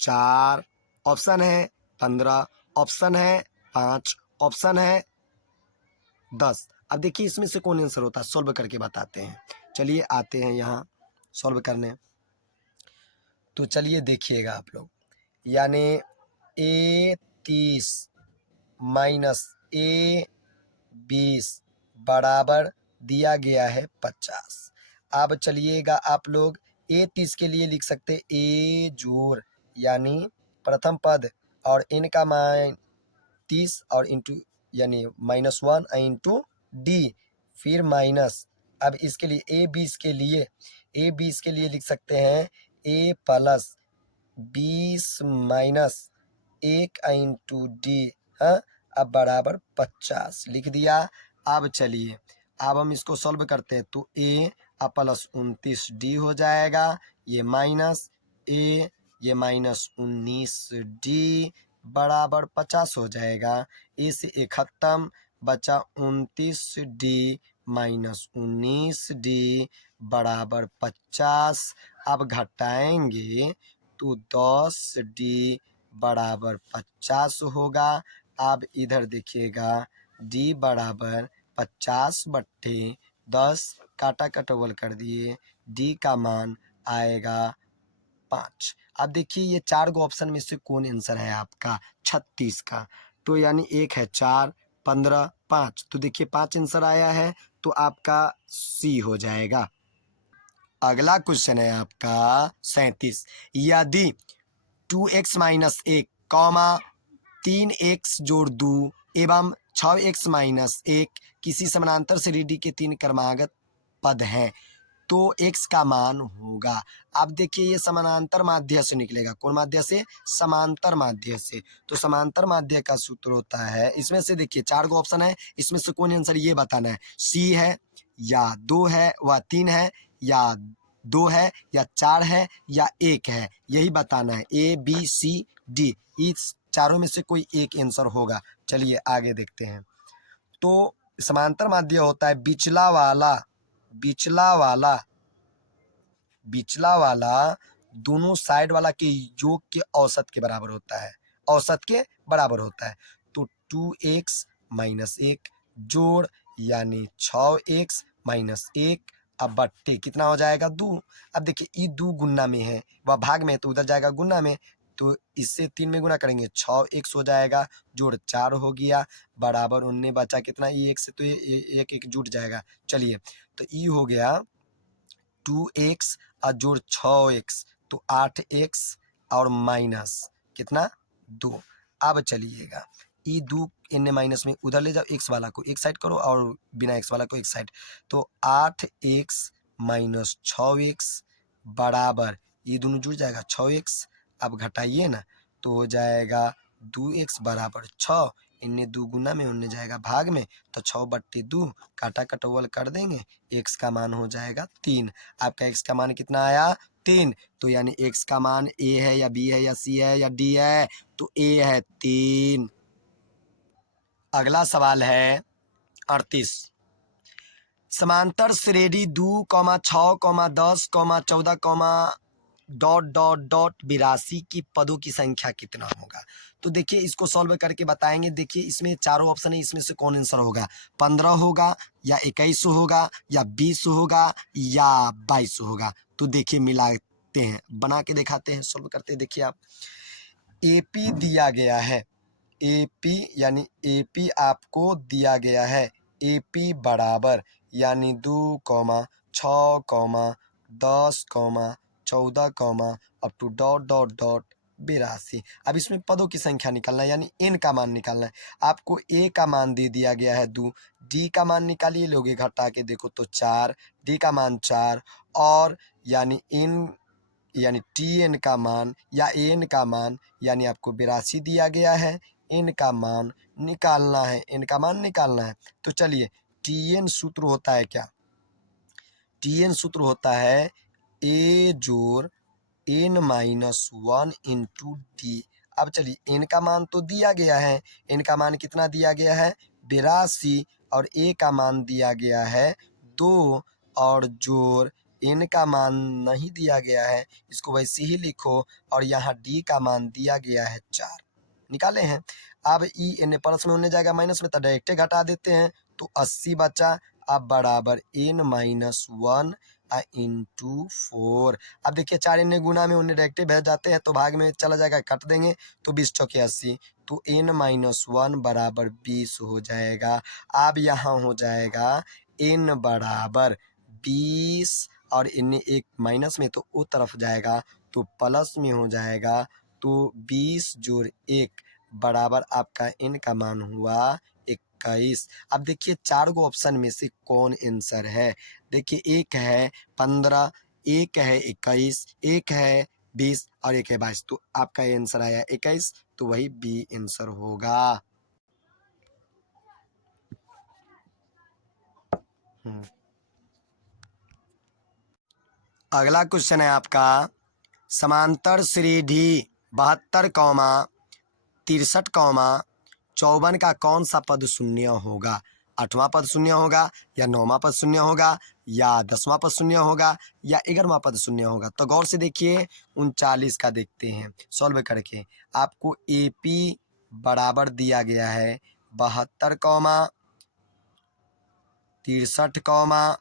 4, ऑप्शन है 15, ऑप्शन है 5, ऑप्शन है 10। अब देखिए इसमें से कौन आंसर होता है सॉल्व करके बताते हैं। चलिए आते हैं यहाँ सॉल्व करने। तो चलिए देखिएगा आप लोग यानी A30 माइनस A20 बराबर दिया गया है 50। अब चलिएगा आप लोग A30 के लिए लिख सकते ए जोड़ यानी प्रथम पद और n का मान 30 और इंटू यानी -1 इंटू डी फिर माइनस। अब इसके लिए A20 के लिए ए 20 के लिए लिख सकते हैं ए प्लस 20 माइनस 1 इंटू डी, हाँ, अब बराबर 50 लिख दिया। अब चलिए अब हम इसको सॉल्व करते हैं तो ए प्लस 29 डी हो जाएगा, ये माइनस ए, ये माइनस 19 डी बराबर 50 हो जाएगा। ए से ए खत्म, बचा 29 डी माइनस 19 डी बराबर 50। अब घटाएंगे तो 10 डी बराबर 50 होगा। अब इधर देखिएगा डी बराबर 50/10, काटा कटवल कर दिए, डी का मान आएगा 5। अब देखिए ये 4 गो ऑप्शन में से कौन आंसर है आपका 36 का, तो यानी एक है 4, 15, 5, तो देखिए 5 आंसर आया है, तो आपका सी हो जाएगा। अगला क्वेश्चन है आपका 37, यदि 2x माइनस 1 कॉमा 3x जोड़ 2 एवं 6x माइनस 1 किसी समानांतर श्रेणी के 3 क्रमागत पद हैं तो x का मान होगा। अब देखिए ये समानांतर माध्य से निकलेगा, कौन माध्य से? समांतर माध्य से। तो समांतर माध्य का सूत्र होता है, इसमें से देखिए 4 गो ऑप्शन है, इसमें से कौन आंसर ये बताना है, सी है या 2 है व 3 है या 2 है या 4 है या 1 है, यही बताना है। ए बी सी डी, इस चारों में से कोई एक आंसर होगा। चलिए आगे देखते हैं। तो समांतर माध्य होता है बिचला वाला, बिचला वाला दोनों साइड वाला के योग के औसत के बराबर होता है, औसत के बराबर होता है। तो 2x माइनस 1 जोड़ यानी 6x माइनस 1, अब बट्टे कितना हो जाएगा 2। अब देखिए ये 2 गुना में है, वह भाग में है तो उधर जाएगा गुना में, तो इससे 3 में गुना करेंगे 6x हो जाएगा, जोड़ 4 हो गया, बराबर 19 बचा कितना, ये 1 से तो ये 1 जुट जाएगा। चलिए तो ये हो गया 2x और जोड़ 6x तो 8x और माइनस कितना 2। अब चलिएगा ई 2 इन्ने माइनस में उधर ले जाओ, x वाला को एक साइड करो और बिना x वाला को एक साइड, तो 8x माइनस 6x बराबर ये दोनों जुड़ जाएगा 6x। अब घटाइए ना तो हो जाएगा 2x बराबर 6, इन्हें 2 गुना में उन्हें जाएगा भाग में, तो 6/2 काटा कटवल कर देंगे, x का मान हो जाएगा 3। आपका x का मान कितना आया 3, तो यानी x का मान a है या b है या c है या d है, तो a है 3। अगला सवाल है 38, समांतर श्रेणी 2, 6, 10, 14, डॉट डॉट डॉट 82 की पदों की संख्या कितना होगा। तो देखिए इसको सॉल्व करके बताएंगे। देखिए इसमें चारों ऑप्शन है, इसमें से कौन आंसर होगा, 15 होगा या 21 होगा या 20 होगा या 22 होगा। तो देखिए मिलाते हैं, बना के दिखाते हैं, सॉल्व करते हैं। देखिए आप एपी दिया गया है, एपी यानी एपी आपको दिया गया है, एपी बराबर यानी 2, 6, 10, 14, up to dot dot dot 82। अब इसमें पदों की संख्या निकालना है, यानी n का मान निकालना है। आपको a का मान दे दिया गया है 2, d का मान निकालिए, लोगे घटा के देखो तो 4, d का मान 4 और यानी n यानी tn का मान या an का मान यानी आपको 82 दिया गया है, n का मान निकालना है, n का मान निकालना है। तो चलिए tn सूत्र होता है क्या, tn सूत्र होता है a जोड़ n माइनस 1 इंटू डी। अब चलिए n का मान तो दिया गया है, n का मान कितना दिया गया है 82 और a का मान दिया गया है 2 और जोड़ n का मान नहीं दिया गया है, इसको वैसे ही लिखो, और यहाँ d का मान दिया गया है 4 निकाले हैं। अब ई n प्लस में होने जाएगा माइनस में, तो डायरेक्ट घटा देते हैं, तो 80 बचा। अब बराबर n माइनस 1 इंटू 4। अब देखिए 4 इन्हें गुना में उन्हें डायरेक्ट भेज जाते हैं, तो भाग में चला जाएगा, काट देंगे तो 20 चौके 80, तो n माइनस 1 बराबर 20 हो जाएगा। अब यहाँ हो जाएगा n बराबर 20 और इन्हें एक माइनस में तो वो तरफ जाएगा, तो प्लस में हो जाएगा, तो 20 जोड़ 1 बराबर आपका n का मान हुआ 21। अब देखिए 4 गो ऑप्शन में से कौन आंसर है। देखिए एक है 15, एक है 21, एक है 20 और एक है 22, तो आपका आंसर आया 21, तो वही बी आंसर होगा। अगला क्वेश्चन है आपका, समांतर श्रेणी 72, 63, 54 का कौन सा पद शून्य होगा? 8वां पद शून्य होगा, या 9वां पद शून्य होगा, या 10वां पद शून्य होगा, या 11वां पद शून्य होगा? तो गौर से देखिए, 39 का देखते हैं सॉल्व करके। आपको AP बराबर दिया गया है 72, 63,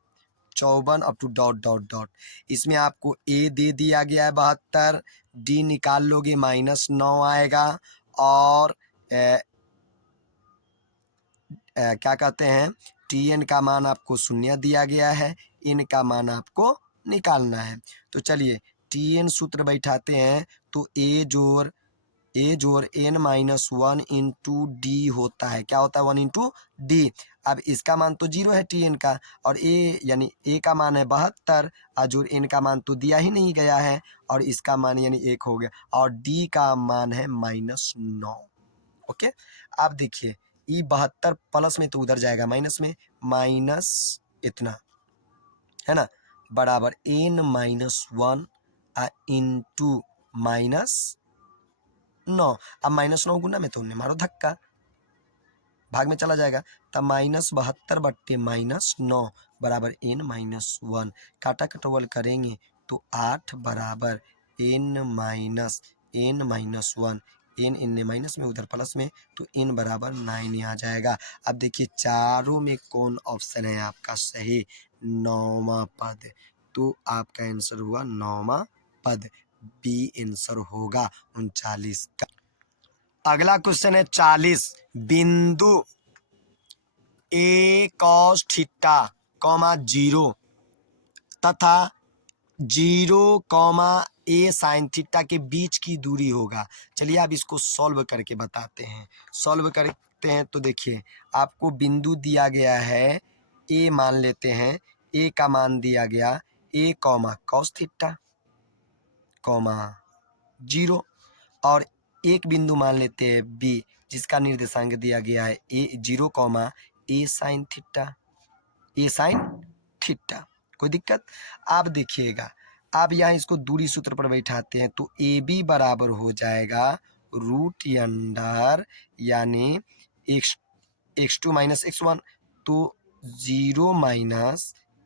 54 up to dot dot dot. इसमें आपको ए दे दिया गया है 72, डी निकाल लोगे -9 आएगा, और क्या कहते हैं, TN का मान आपको शून्य दिया गया है, N का मान आपको निकालना है। तो चलिए TN सूत्र बैठाते हैं, तो A जोड़ N-1 इंटू डी होता है। क्या होता है? 1 इंटू डी। अब इसका मान तो 0 है TN का, और A यानी A का मान है 72, और जोड़ N का मान तो दिया ही नहीं गया है, और इसका मान यानी 1 हो गया, और D का मान है -9। ओके, अब देखिए ये 72 प्लस में तो उधर जाएगा माइनस में, माइनस इतना है ना, बराबर N-1 इंटू -9। अब -9 गुना में तो उन्हें मारो धक्का, भाग में चला जाएगा, तब -72/-9 बराबर N-1। काटा कटवल करेंगे तो 8 बराबर N-1, N माइनस में उधर प्लस में, तो N बराबर 9 आ जाएगा। अब देखिए चारों में कौन ऑप्शन है आपका सही? 9वां पद, तो आपका आंसर हुआ 9वां पद, बी आंसर होगा 39 का। अगला क्वेश्चन है 40, बिंदु A cos थीटा, 0 तथा 0, A साइन थीटा के बीच की दूरी होगा। चलिए अब इसको सॉल्व करके बताते हैं। सॉल्व करते हैं तो देखिए, आपको बिंदु दिया गया है A, मान लेते हैं A का मान दिया गया A, cos थीटा, 0, और एक बिंदु मान लेते हैं B, जिसका निर्देशांक दिया गया है A0, A साइन थीटा, कोई दिक्कत? आप देखिएगा, आप यहाँ इसको दूरी सूत्र पर बैठाते हैं, तो AB बराबर हो जाएगा √अंडर यानी x2 - x1, तो 0 -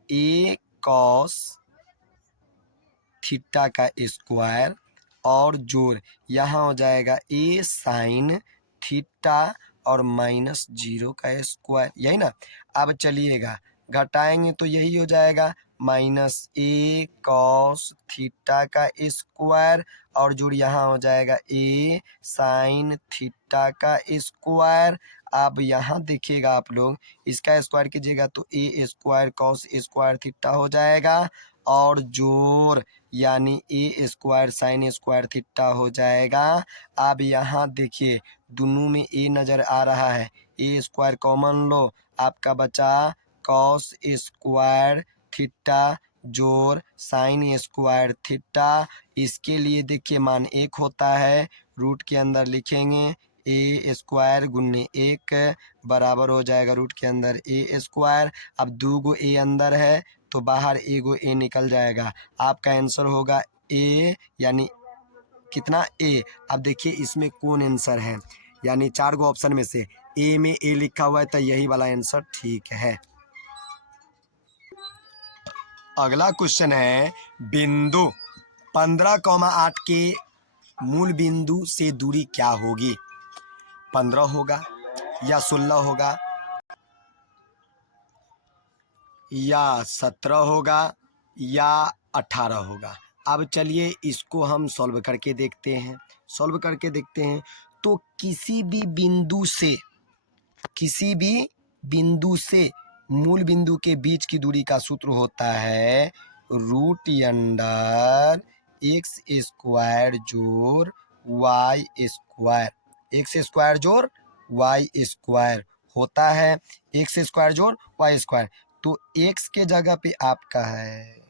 A cos थीटा का स्क्वायर, और जोड़ यहाँ हो जाएगा A साइन थीटा और -0 का स्क्वायर, यही ना। अब चलिएगा घटाएंगे तो यही हो जाएगा -A cos थीटा का स्क्वायर, और जोड़ यहाँ हो जाएगा A साइन थीटा का स्क्वायर। अब यहाँ देखिएगा आप लोग, इसका स्क्वायर कीजिएगा तो A square cos square theta हो जाएगा, और जोड़ यानी A square sine square theta हो जाएगा। अब यहाँ देखिए दोनों में A नज़र आ रहा है, A स्क्वायर कॉमन लो, आपका बचा cos स्क्वायर थीटा जोड़ साइन स्क्वायर थीटा। इसके लिए देखिए मान 1 होता है, रूट के अंदर लिखेंगे A स्क्वायर गुन्ने 1 बराबर हो जाएगा रूट के अंदर A स्क्वायर। अब 2 गो A अंदर है, तो बाहर एगो A निकल जाएगा। आपका आंसर होगा A, यानी कितना A। अब देखिए इसमें कौन आंसर है, यानी 4 गो ऑप्शन में से A में A लिखा हुआ है, तो यही वाला आंसर ठीक है। अगला क्वेश्चन है, बिंदु 15,8 के मूल बिंदु से दूरी क्या होगी? 15 होगा, या 16 होगा, या 17 होगा, या 18 होगा? अब चलिए इसको हम सॉल्व करके देखते हैं। तो किसी भी बिंदु से मूल बिंदु के बीच की दूरी का सूत्र होता है √अंडर x स्क्वायर जोड़ y स्क्वायर, x स्क्वायर जोड़ y स्क्वायर होता है, x स्क्वायर जोड़ y स्क्वायर। तो x के जगह पे आपका है